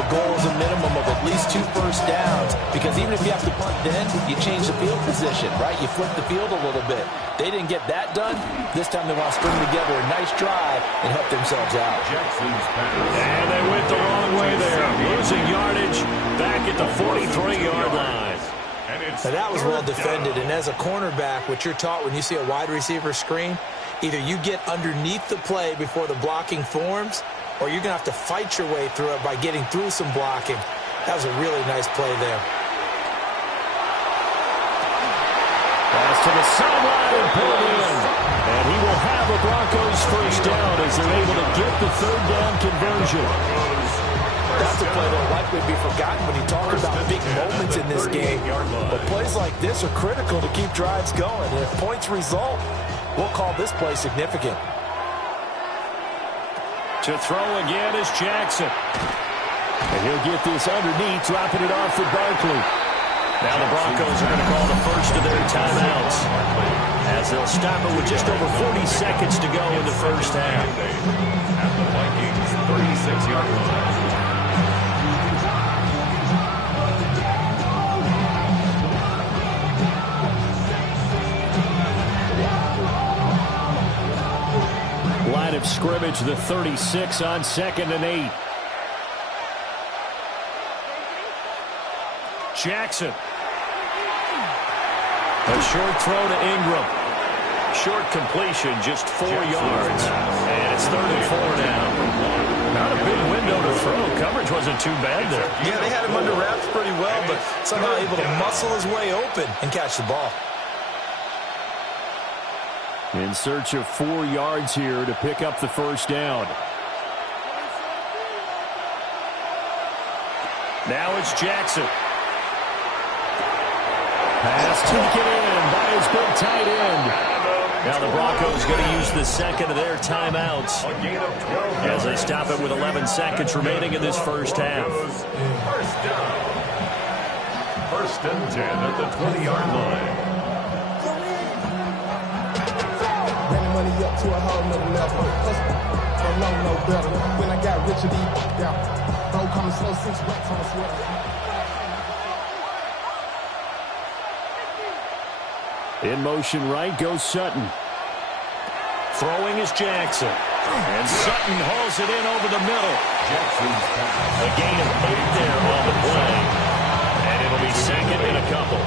the goal is a minimum of at least 2 first downs because even if you have to punt then, you change the field position, right? You flip the field a little bit. They didn't get that done. This time they want to string together a nice drive and help themselves out. And they went the wrong way there. Losing yardage back at the 43-yard line. Now that was well defended, and as a cornerback, what you're taught when you see a wide receiver screen, either you get underneath the play before the blocking forms, or you're going to have to fight your way through it by getting through some blocking. That was a really nice play there. Pass to the sideline and pulled in. And he will have a Broncos first down as they're able to get the 3rd down conversion. That's a play that will likely be forgotten when you talk about big moments in this game. But plays like this are critical to keep drives going. And if points result, we'll call this play significant. To throw again is Jackson. And he'll get this underneath, dropping it off for Barkley. Now the Broncos are going to call the first of their timeouts as they'll stop it with just over 40 seconds to go in the first half. At the Vikings 36-yard line. Line of scrimmage scrimmage, the 36 on 2nd and 8. Jackson. A short throw to Ingram. Short completion, just 4 yards. And it's 3rd and 4 now. Not a big window to throw. Coverage wasn't too bad there. Yeah, they had him under wraps pretty well, but somehow able to muscle his way open and catch the ball. In search of 4 yards here to pick up the first down. Now it's Jackson. Pass taken in by his big tight end. Now the Broncos going to use the second of their timeouts as they stop it with 11 seconds remaining in this first half. First down. 1st and 10 at the 20-yard line. Running money up to a whole nother level. Don't know no better. When I got rich, down. Bro, coming slow, 6 racks on the sweater. In motion right goes Sutton. Throwing is Jackson. And Sutton hauls it in over the middle. A gain of 8 there on the play. And it'll be 2nd and a couple.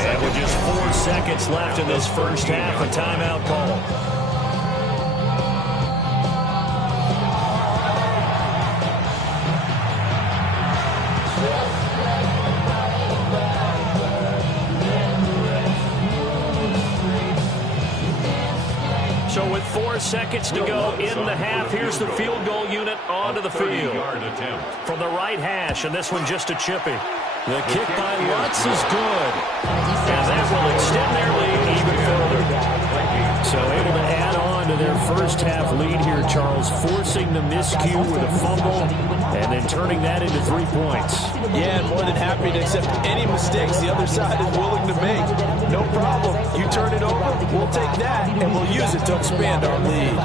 And with just 4 seconds left in this first half, a timeout call. So with 4 seconds to go in the half, here's the field goal unit onto the field. From the right hash, and this one just a chippy. The kick by Lutz is good. And that will extend their lead even further. So able to add on to their first half lead here, Charles, forcing the miscue with a fumble and then turning that into 3 points. Yeah, and more than happy to accept any mistakes the other side is willing to make. No problem. You turn it over, we'll take that, and we'll use it to expand our lead.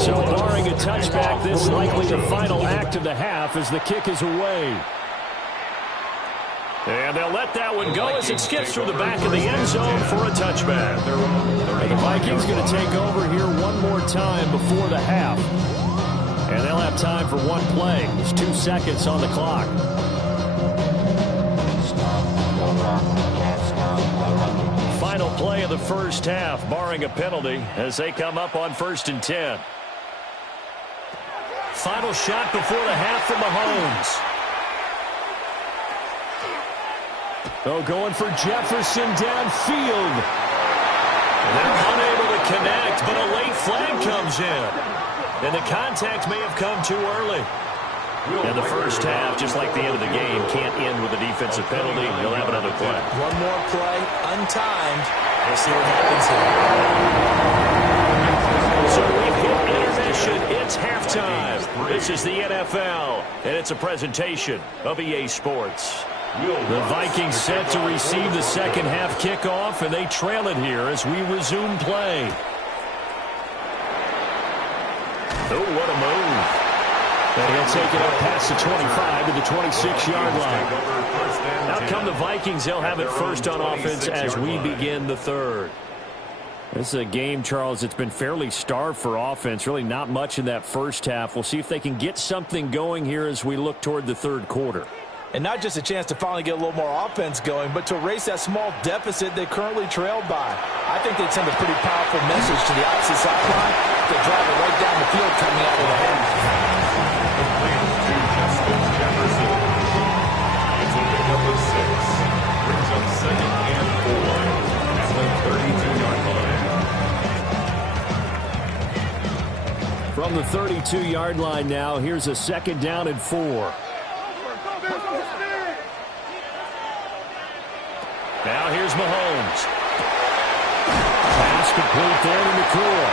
So barring a touchback, this is likely the final act of the half as the kick is away. And they'll let that one go as it skips through the back of the end zone for a touchback. And the Vikings going to take over here one more time before the half. And they'll have time for one play. There's 2 seconds on the clock. Final play of the first half, barring a penalty, as they come up on 1st and 10. Final shot before the half from Mahomes. Oh, going for Jefferson downfield. They're unable to connect, but a late flag comes in. And the contact may have come too early. And the first half, just like the end of the game, can't end with a defensive penalty. You'll have another play. One more play, untimed. We'll see what happens here. So we've hit intermission. It's halftime. This is the NFL, and it's a presentation of EA Sports. The Vikings set to receive the second half kickoff, and they trail it here as we resume play. Oh, what a move. And he'll take it up past the 25 to the 26-yard line. Out come the Vikings. They'll have it first on offense as we begin the third. This is a game, Charles, it's been fairly starved for offense. Really not much in that first half. We'll see if they can get something going here as we look toward the third quarter. And not just a chance to finally get a little more offense going, but to erase that small deficit they currently trailed by. I think they'd send a pretty powerful message to the opposite sideline to drive it right down the field coming out of the half. Brings up 2nd and 4 at the 32-yard line. From the 32-yard line now, here's a 2nd down and 4. Now here's Mahomes. Pass complete there to McCool.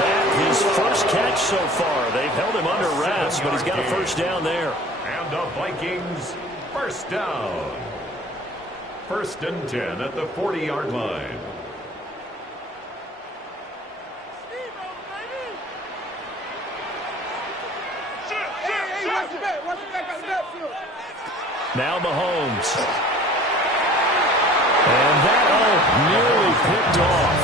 That his first catch so far. They've held him under wraps, but he's got a first down there. And the Vikings, first down. 1st and 10 at the 40-yard line. Now Mahomes. And that, nearly picked off.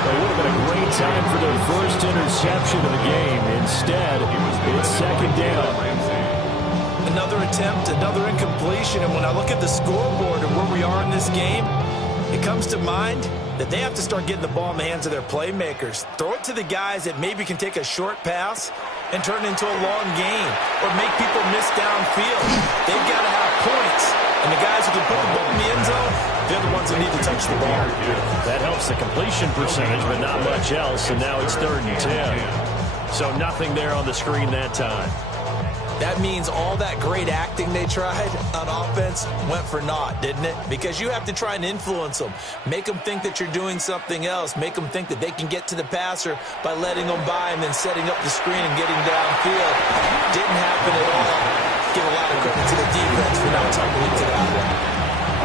It would have been a great time for their first interception of the game. Instead, it's second down. Another attempt, another incompletion, and when I look at the scoreboard and where we are in this game, it comes to mind that they have to start getting the ball in the hands of their playmakers. Throw it to the guys that maybe can take a short pass and turn it into a long gain or make people miss downfield. They've got to have points, and the guys who can put the ball in the end zone, they're the ones that need to touch the ball. That helps the completion percentage, but not much else, and now it's 3rd and 10. So nothing there on the screen that time. That means all that great acting they tried on offense went for naught, didn't it? Because you have to try and influence them. Make them think that you're doing something else. Make them think that they can get to the passer by letting them by and then setting up the screen and getting downfield. Didn't happen at all. Give a lot of credit to the defense for not tumbling to that one.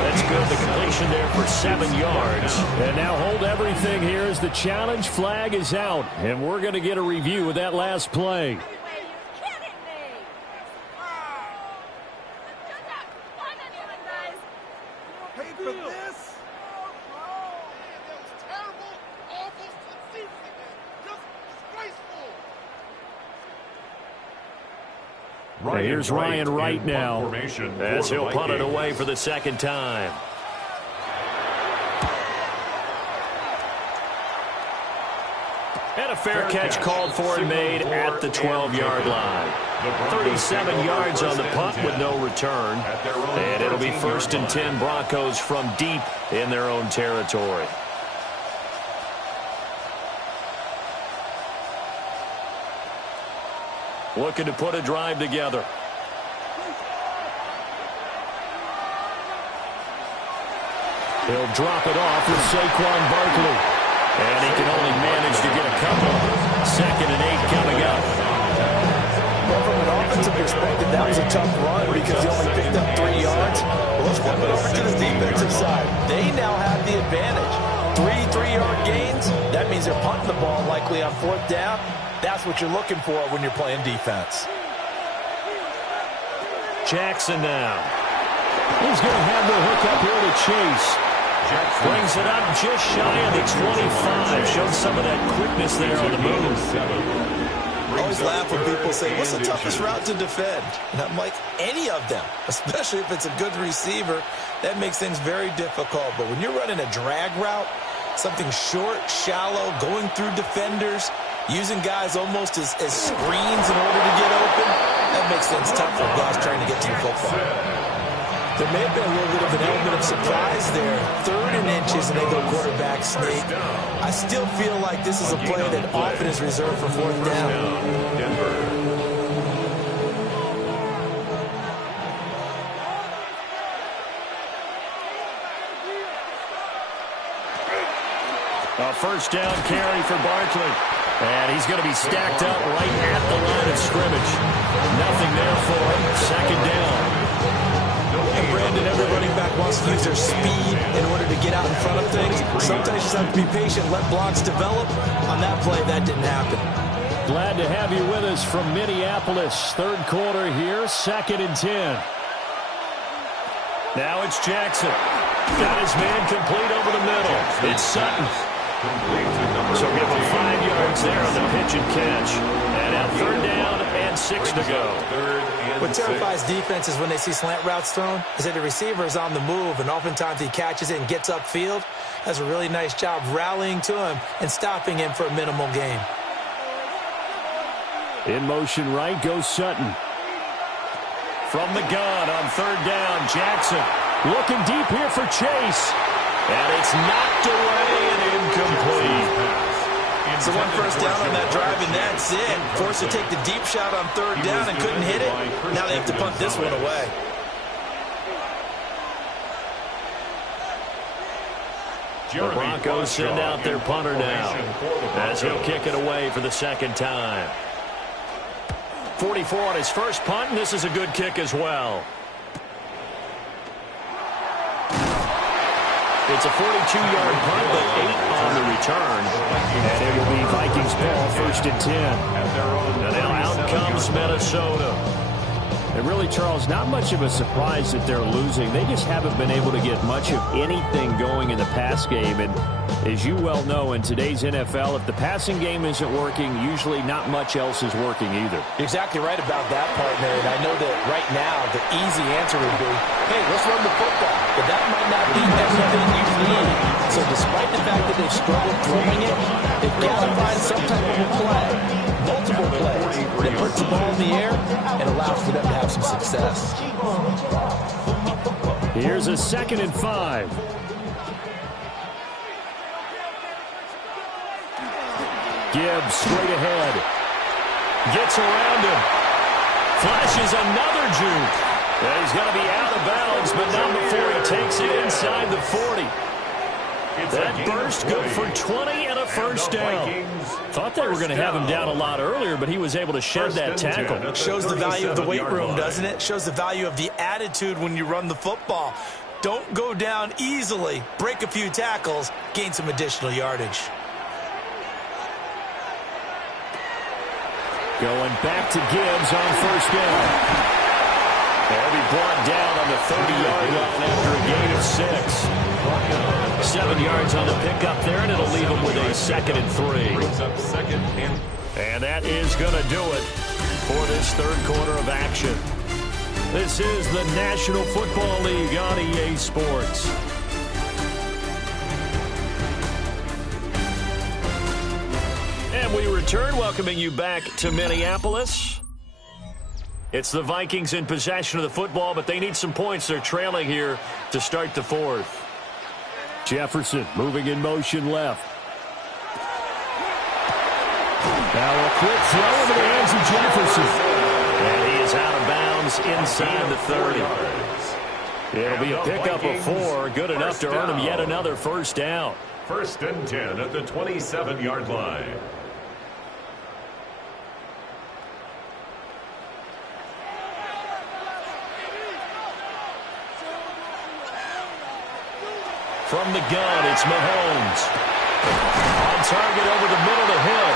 That's good. The completion there for 7 yards. And now hold everything here as the challenge flag is out. And we're going to get a review of that last play. Here's Ryan Wright now as he'll punt it away for the second time. And a fair catch called for and made at the 12-yard line. 37 yards on the punt with no return. And it'll be 1st and 10 Broncos from deep in their own territory. Looking to put a drive together. He'll drop it off with Saquon Barkley. And he can only manage to get a couple. 2nd and 8 coming up. Well, from an offensive perspective, that was a tough run because he only picked up 3 yards. Well, let's flip it over to the defensive side. They now have the advantage. 3 3-yard gains. That means they're punting the ball likely on 4th down. That's what you're looking for when you're playing defense. Jackson now. He's going to have the hook up here to Chase. Brings it up just shy of the 25. Showed some of that quickness there on the move. I always laugh when people say, what's the toughest route to defend? And I'm like, any of them, especially if it's a good receiver. That makes things very difficult. But when you're running a drag route, something short, shallow, going through defenders, using guys almost as screens in order to get open, that makes things tough for guys trying to get to the football. There may have been a little bit of an element of surprise there. 3rd and inches, and they go quarterback sneak. I still feel like this is a play that often is reserved for 4th down. A 1st down carry for Barkley. And he's going to be stacked up right at the line of scrimmage. Nothing there for him. 2nd down. And Brandon, every running back wants to use their speed in order to get out in front of things. Sometimes you just have to be patient, let blocks develop. On that play, that didn't happen. Glad to have you with us from Minneapolis. 3rd quarter here, 2nd and 10. Now it's Jackson. Got his man complete over the middle. It's Sutton. So give him 5 yards there on the pitch and catch. And now 3rd down and 6 to go. What terrifies defenses when they see slant routes thrown is that the receiver is on the move, and oftentimes he catches it and gets upfield. Does a really nice job rallying to him and stopping him for a minimal gain. In motion right goes Sutton. From the gun on 3rd down, Jackson. Looking deep here for Chase. And it's knocked away and incomplete. So 1 first down on that drive, and that's it. Forced to take the deep shot on 3rd down and couldn't hit it. Now they have to punt this one away. The Broncos send out their punter now as he'll kick it away for the 2nd time. 44 on his first punt, and this is a good kick as well. It's a 42-yard punt, but 8 on the return. And it will be Vikings ball, 1st and 10. And now out comes Minnesota. And really, Charles, not much of a surprise that they're losing. They just haven't been able to get much of anything going in the pass game. And as you well know, in today's NFL, if the passing game isn't working, usually not much else is working either. You're exactly right about that, partner. And I know that right now the easy answer would be, hey, let's run the football. But that might not be everything you need. So despite the fact that they've struggled throwing it, they've got to find some type of a play, multiple plays, that puts the ball in the air and allows for them to have some success. Here's a 2nd and 5. Gibbs straight ahead. Gets around him. Flashes another juke. And he's going to be out of bounds, but not before he takes it inside the 40. That burst good for 20 and a first down. Thought they were going to have him down a lot earlier, but he was able to shed that tackle. Shows the value of the weight room, doesn't it? Shows the value of the attitude when you run the football. Don't go down easily. Break a few tackles. Gain some additional yardage. Going back to Gibbs on first down. He'll be brought down on the 30-yard line after a gain of 6. 7 yards on the pickup there, and it'll leave him with a 2nd and 3. And that is going to do it for this third quarter of action. This is the National Football League on EA Sports. And we return, welcoming you back to Minneapolis. It's the Vikings in possession of the football, but they need some points. They're trailing here to start the fourth. Jefferson moving in motion left. Now a quick throw into the hands of Jefferson. And he is out of bounds inside the 30. It'll be a pickup of 4. Good enough to earn him yet another first down. 1st and 10 at the 27-yard line. From the gun, it's Mahomes. On target over the middle to Hill.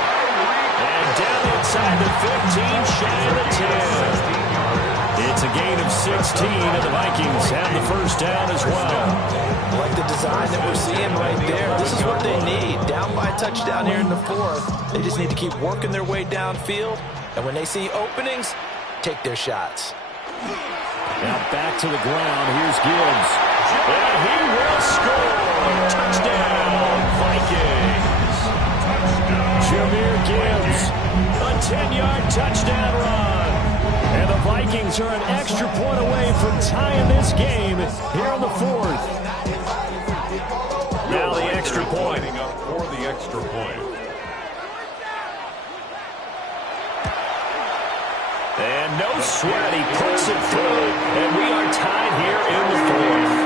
And down inside the 15, shy of the 10. It's a gain of 16, and the Vikings have the first down as well. I like the design that we're seeing right there. This is what they need. Down by a touchdown here in the 4th. They just need to keep working their way downfield. And when they see openings, take their shots. Now back to the ground. Here's Gibbs. And he will score. Touchdown, Vikings. Jahmyr Gibbs, a 10-yard touchdown run. And the Vikings are an extra point away from tying this game here in the 4th. Now the extra point. Up for the extra point. And no sweat, he puts it through, and we are tied here in the 4th.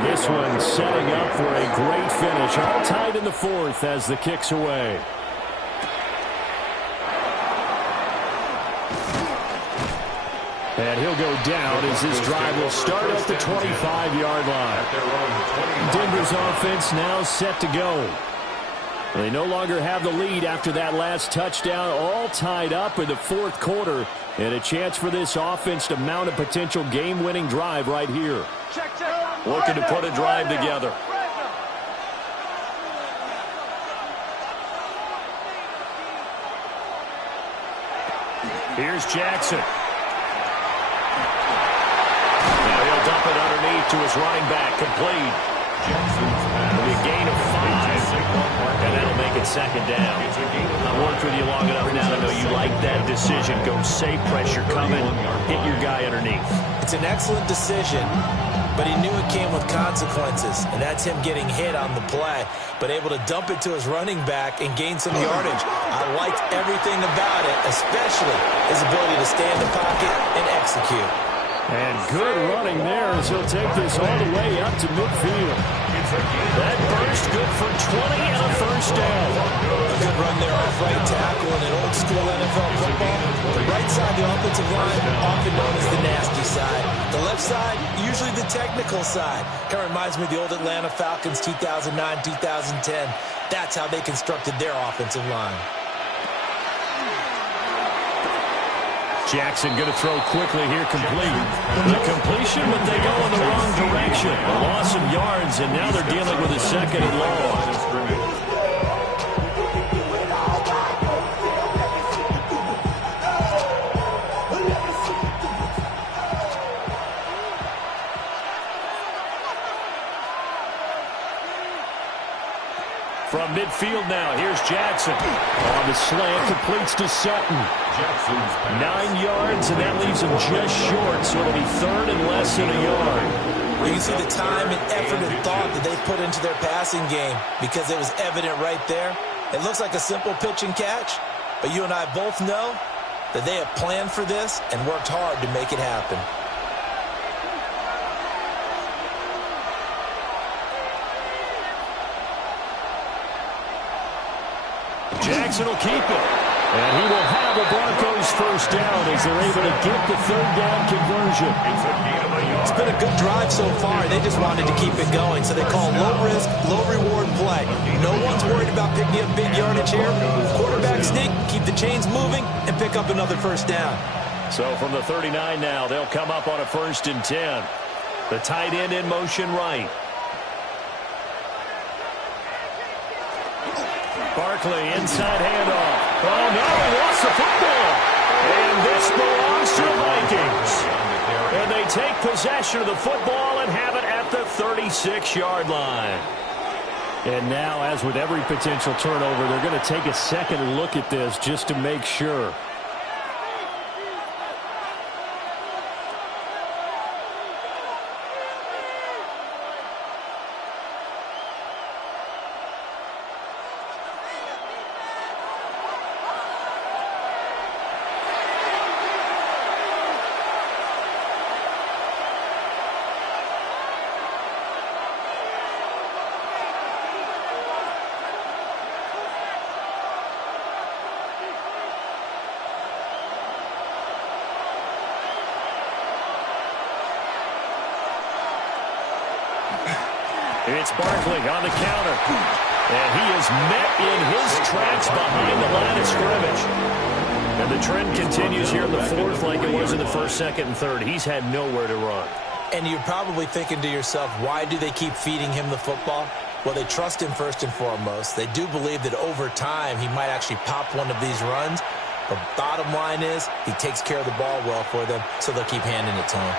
This one setting up for a great finish. All tied in the 4th as the kick's away. And he'll go down as this drive will start at the 25-yard line. Denver's offense now set to go. They no longer have the lead after that last touchdown. All tied up in the 4th quarter. And a chance for this offense to mount a potential game-winning drive right here. Looking to put a drive together. Here's Jackson. Now he'll dump it underneath to his running back. Complete. It'll be a gain of 5. And that'll make it 2nd down. I've worked with you long enough now to know you like that decision. Go safe, pressure coming, hit your guy underneath. It's an excellent decision, but he knew it came with consequences, and that's him getting hit on the play, but able to dump it to his running back and gain some yardage. I liked everything about it, especially his ability to stay in the pocket and execute. And good running there as he'll take this all the way up to midfield. That burst good for 20 and a first down. good run there off right tackle in an old-school NFL football. The right side, the offensive line, often known as the nasty side. The left side, usually the technical side. Kind of reminds me of the old Atlanta Falcons 2009, 2010. That's how they constructed their offensive line. Jackson going to throw quickly here, complete. The completion, but they go in the wrong direction. A loss of yards, and now they're dealing with a second and long. From midfield now, here's Jackson. On the slant, completes to Sutton. 9 yards, and that leaves him just short, so it'll be third and less than a yard. You can see the time and effort and thought that they put into their passing game because it was evident right there. It looks like a simple pitch and catch, but you and I both know that they have planned for this and worked hard to make it happen. Jackson will keep it. And he will have a Broncos first down as they're able to get the third down conversion. It's been a good drive so far. They just wanted to keep it going, so they call low-risk, low-reward play. No one's worried about picking up big yardage here. Quarterback sneak, keep the chains moving, and pick up another first down. So from the 39 now, they'll come up on a 1st and 10. The tight end in motion right. Barkley, inside handoff. Oh, no, he lost the football. And this belongs to the Vikings. And they take possession of the football and have it at the 36-yard line. And now, as with every potential turnover, they're going to take a second look at this just to make sure. It's Barkley on the counter. And he is met in his tracks behind the line of scrimmage. And the trend continues here in the fourth like it was in the first, second, and third. He's had nowhere to run. And you're probably thinking to yourself, why do they keep feeding him the football? Well, they trust him first and foremost. They do believe that over time he might actually pop one of these runs. But bottom line is he takes care of the ball well for them, so they'll keep handing it to him.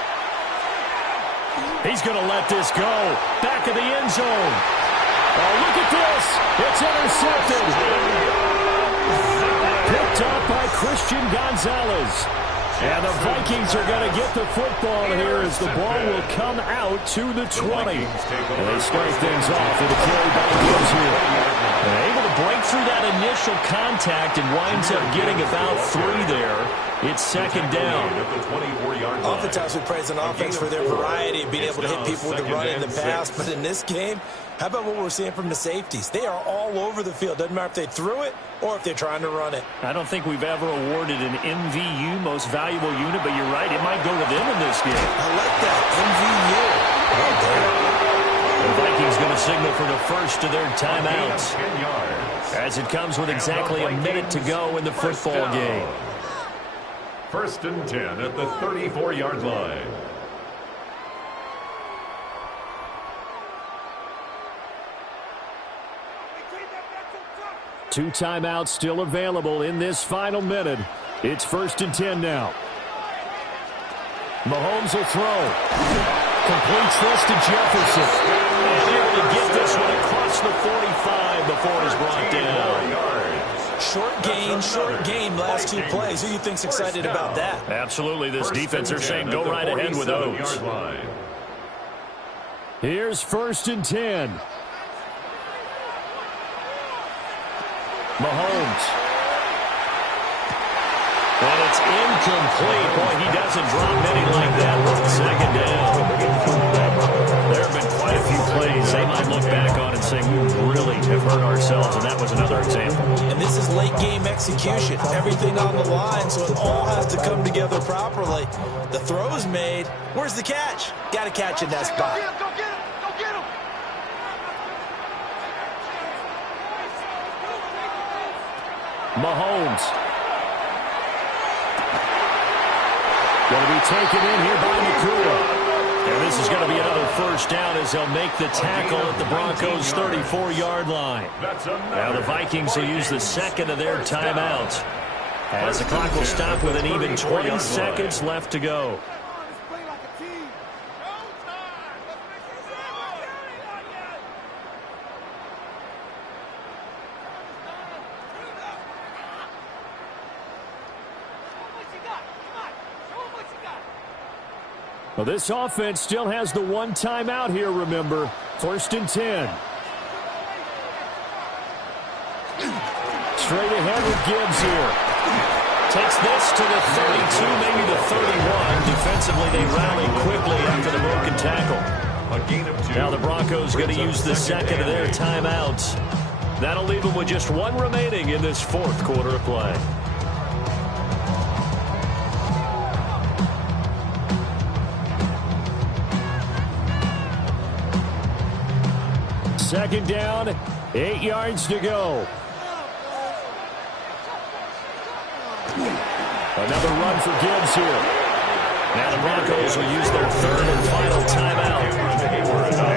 He's going to let this go. Back of the end zone. Oh, look at this. It's intercepted. Picked up by Christian Gonzalez. And the Vikings are going to get the football here as the ball will come out to the 20. And they start things off with a carry by Gibbs here. And able to break through that initial contact and winds up getting about 3 there. It's second down. Oftentimes we praise an offense for their variety of being able to hit people with the run and the pass. But in this game, how about what we're seeing from the safeties? They are all over the field. Doesn't matter if they threw it or if they're trying to run it. I don't think we've ever awarded an MVU, most valuable unit, but you're right, it might go to them in this game. I like that, MVU. The Vikings going to signal for the first of their timeouts as it comes with exactly a minute to go in the football game. 1st and 10 at the 34-yard line. Two timeouts still available in this final minute. It's 1st and 10 now. Mahomes will throw. Completes this to Jefferson. And able to get this one across the 45 before he's brought down. Short gain, last 2 plays. Who do you think's excited about that? Absolutely. This defense are saying go right ahead with those. Here's 1st and 10. Mahomes. And it's incomplete. Boy, he doesn't drop many like that. Second down. There have been quite a few plays. They might look back on and say, we really have hurt ourselves, and that was another example. And this is late game execution. Everything on the line, so it all has to come together properly. The throw's made. Where's the catch? Got to catch in that spot. Mahomes. Going to be taken in here by Nakua. And this is going to be another first down as they'll make the tackle at the Broncos' 34-yard line. Now the Vikings will use the second of their timeouts, as the clock will stop with an even 20 seconds left to go. Well, this offense still has the one timeout here, remember. 1st and 10. Straight ahead with Gibbs here. Takes this to the 32, maybe the 31. Defensively, they rally quickly after the broken tackle. A gain of 2. Now the Broncos going to use the second of their timeouts. That'll leave them with just one remaining in this 4th quarter of play. Second down, 8 yards to go. Another run for Gibbs here. Now the Broncos will use their 3rd and final timeout,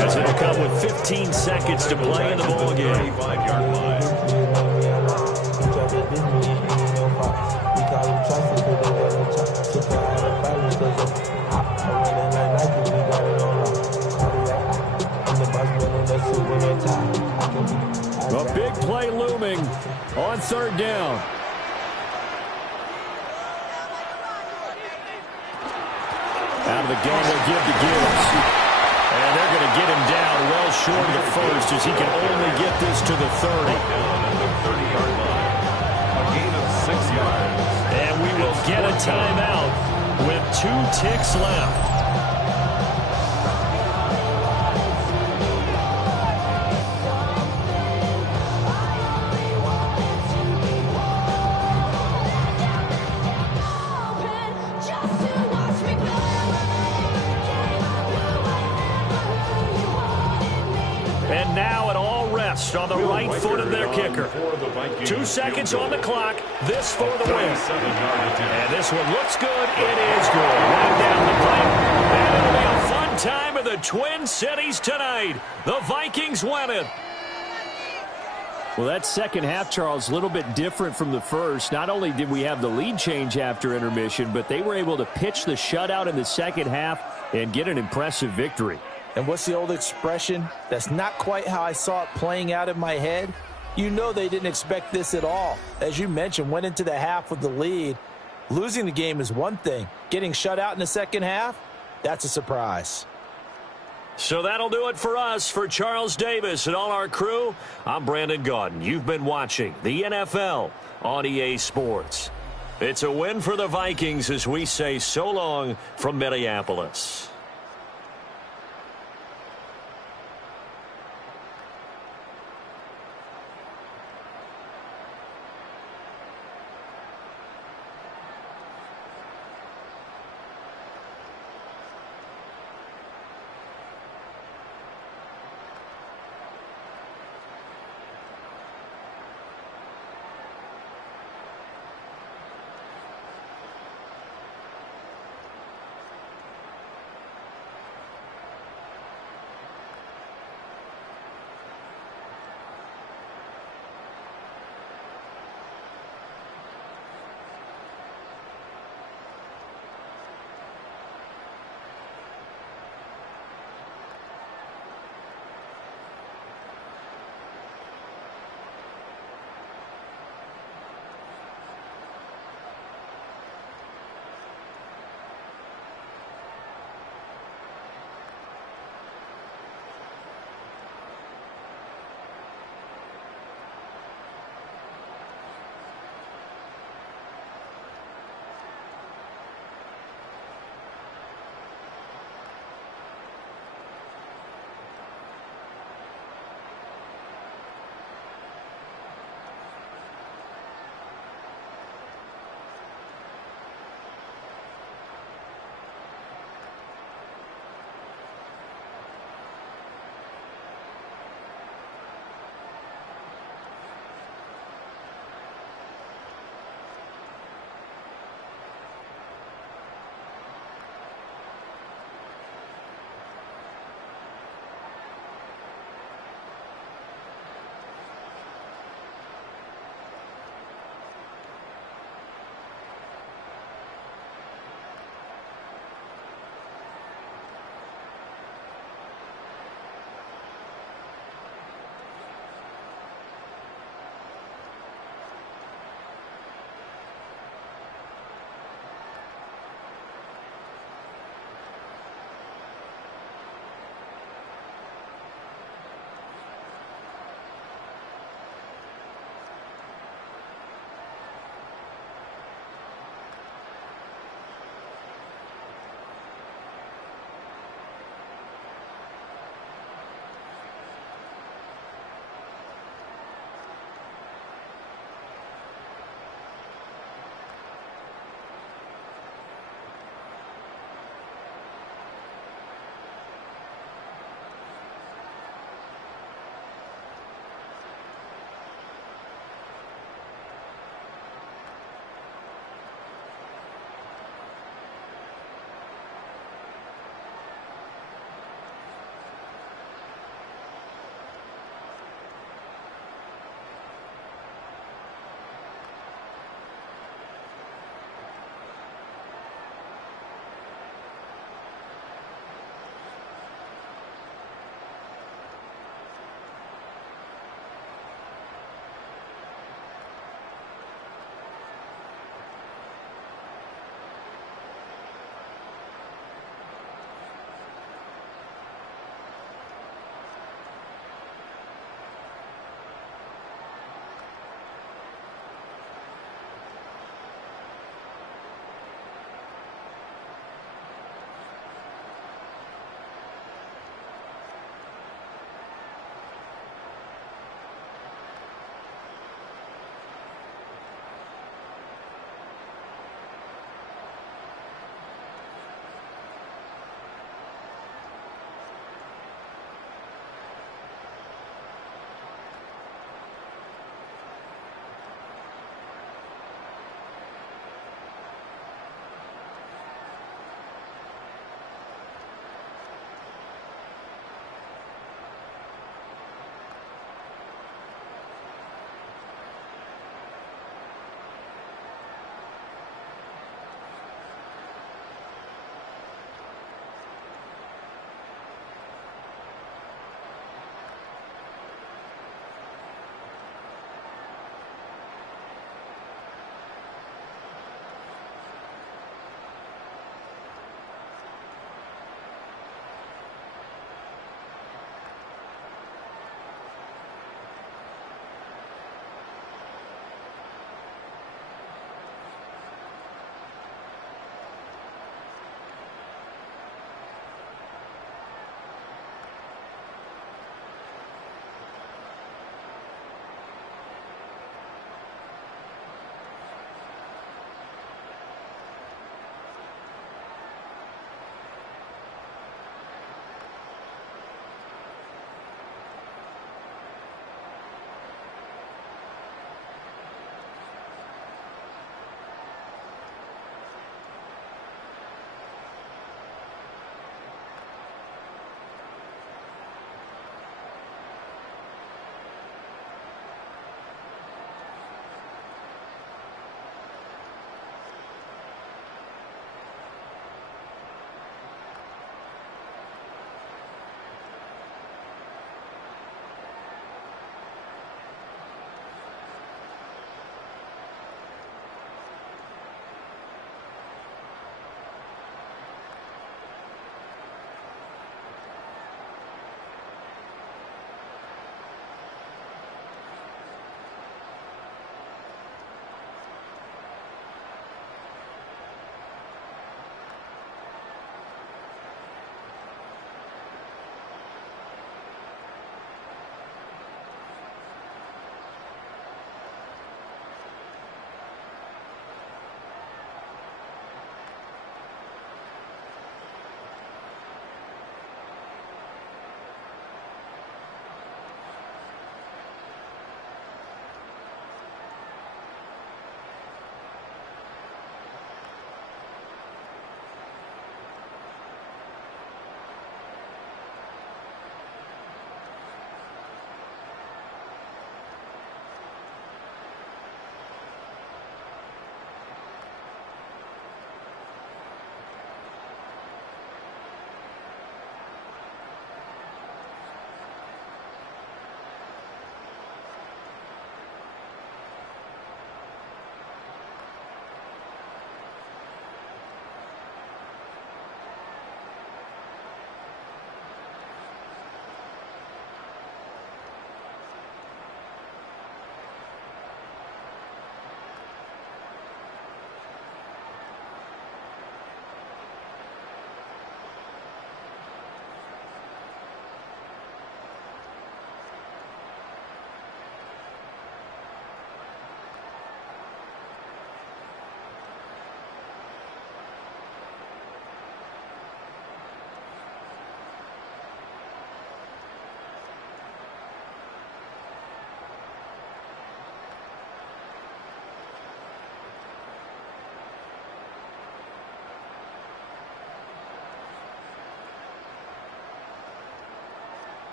as it'll come with 15 seconds to play in the ball game. A big play looming on 3rd down. Out of the gun, they'll give to Gibbs. And they're going to get him down well short of the 1st, as he can only get this to the 30. A gain of 6 yards. And we will get a timeout with 2 ticks left. And now it all rests on the right foot of their kicker. 2 seconds on the clock. This for the win. And this one looks good. It is good. Right down the pipe. And it'll be a fun time in the Twin Cities tonight. The Vikings win it. Well, that second half, Charles, a little bit different from the first. Not only did we have the lead change after intermission, but they were able to pitch the shutout in the second half and get an impressive victory. And what's the old expression? That's not quite how I saw it playing out in my head. You know they didn't expect this at all. As you mentioned, went into the half with the lead. Losing the game is one thing. Getting shut out in the second half, that's a surprise. So that'll do it for us. For Charles Davis and all our crew, I'm Brandon Gaudin. You've been watching the NFL on EA Sports. It's a win for the Vikings as we say so long from Minneapolis.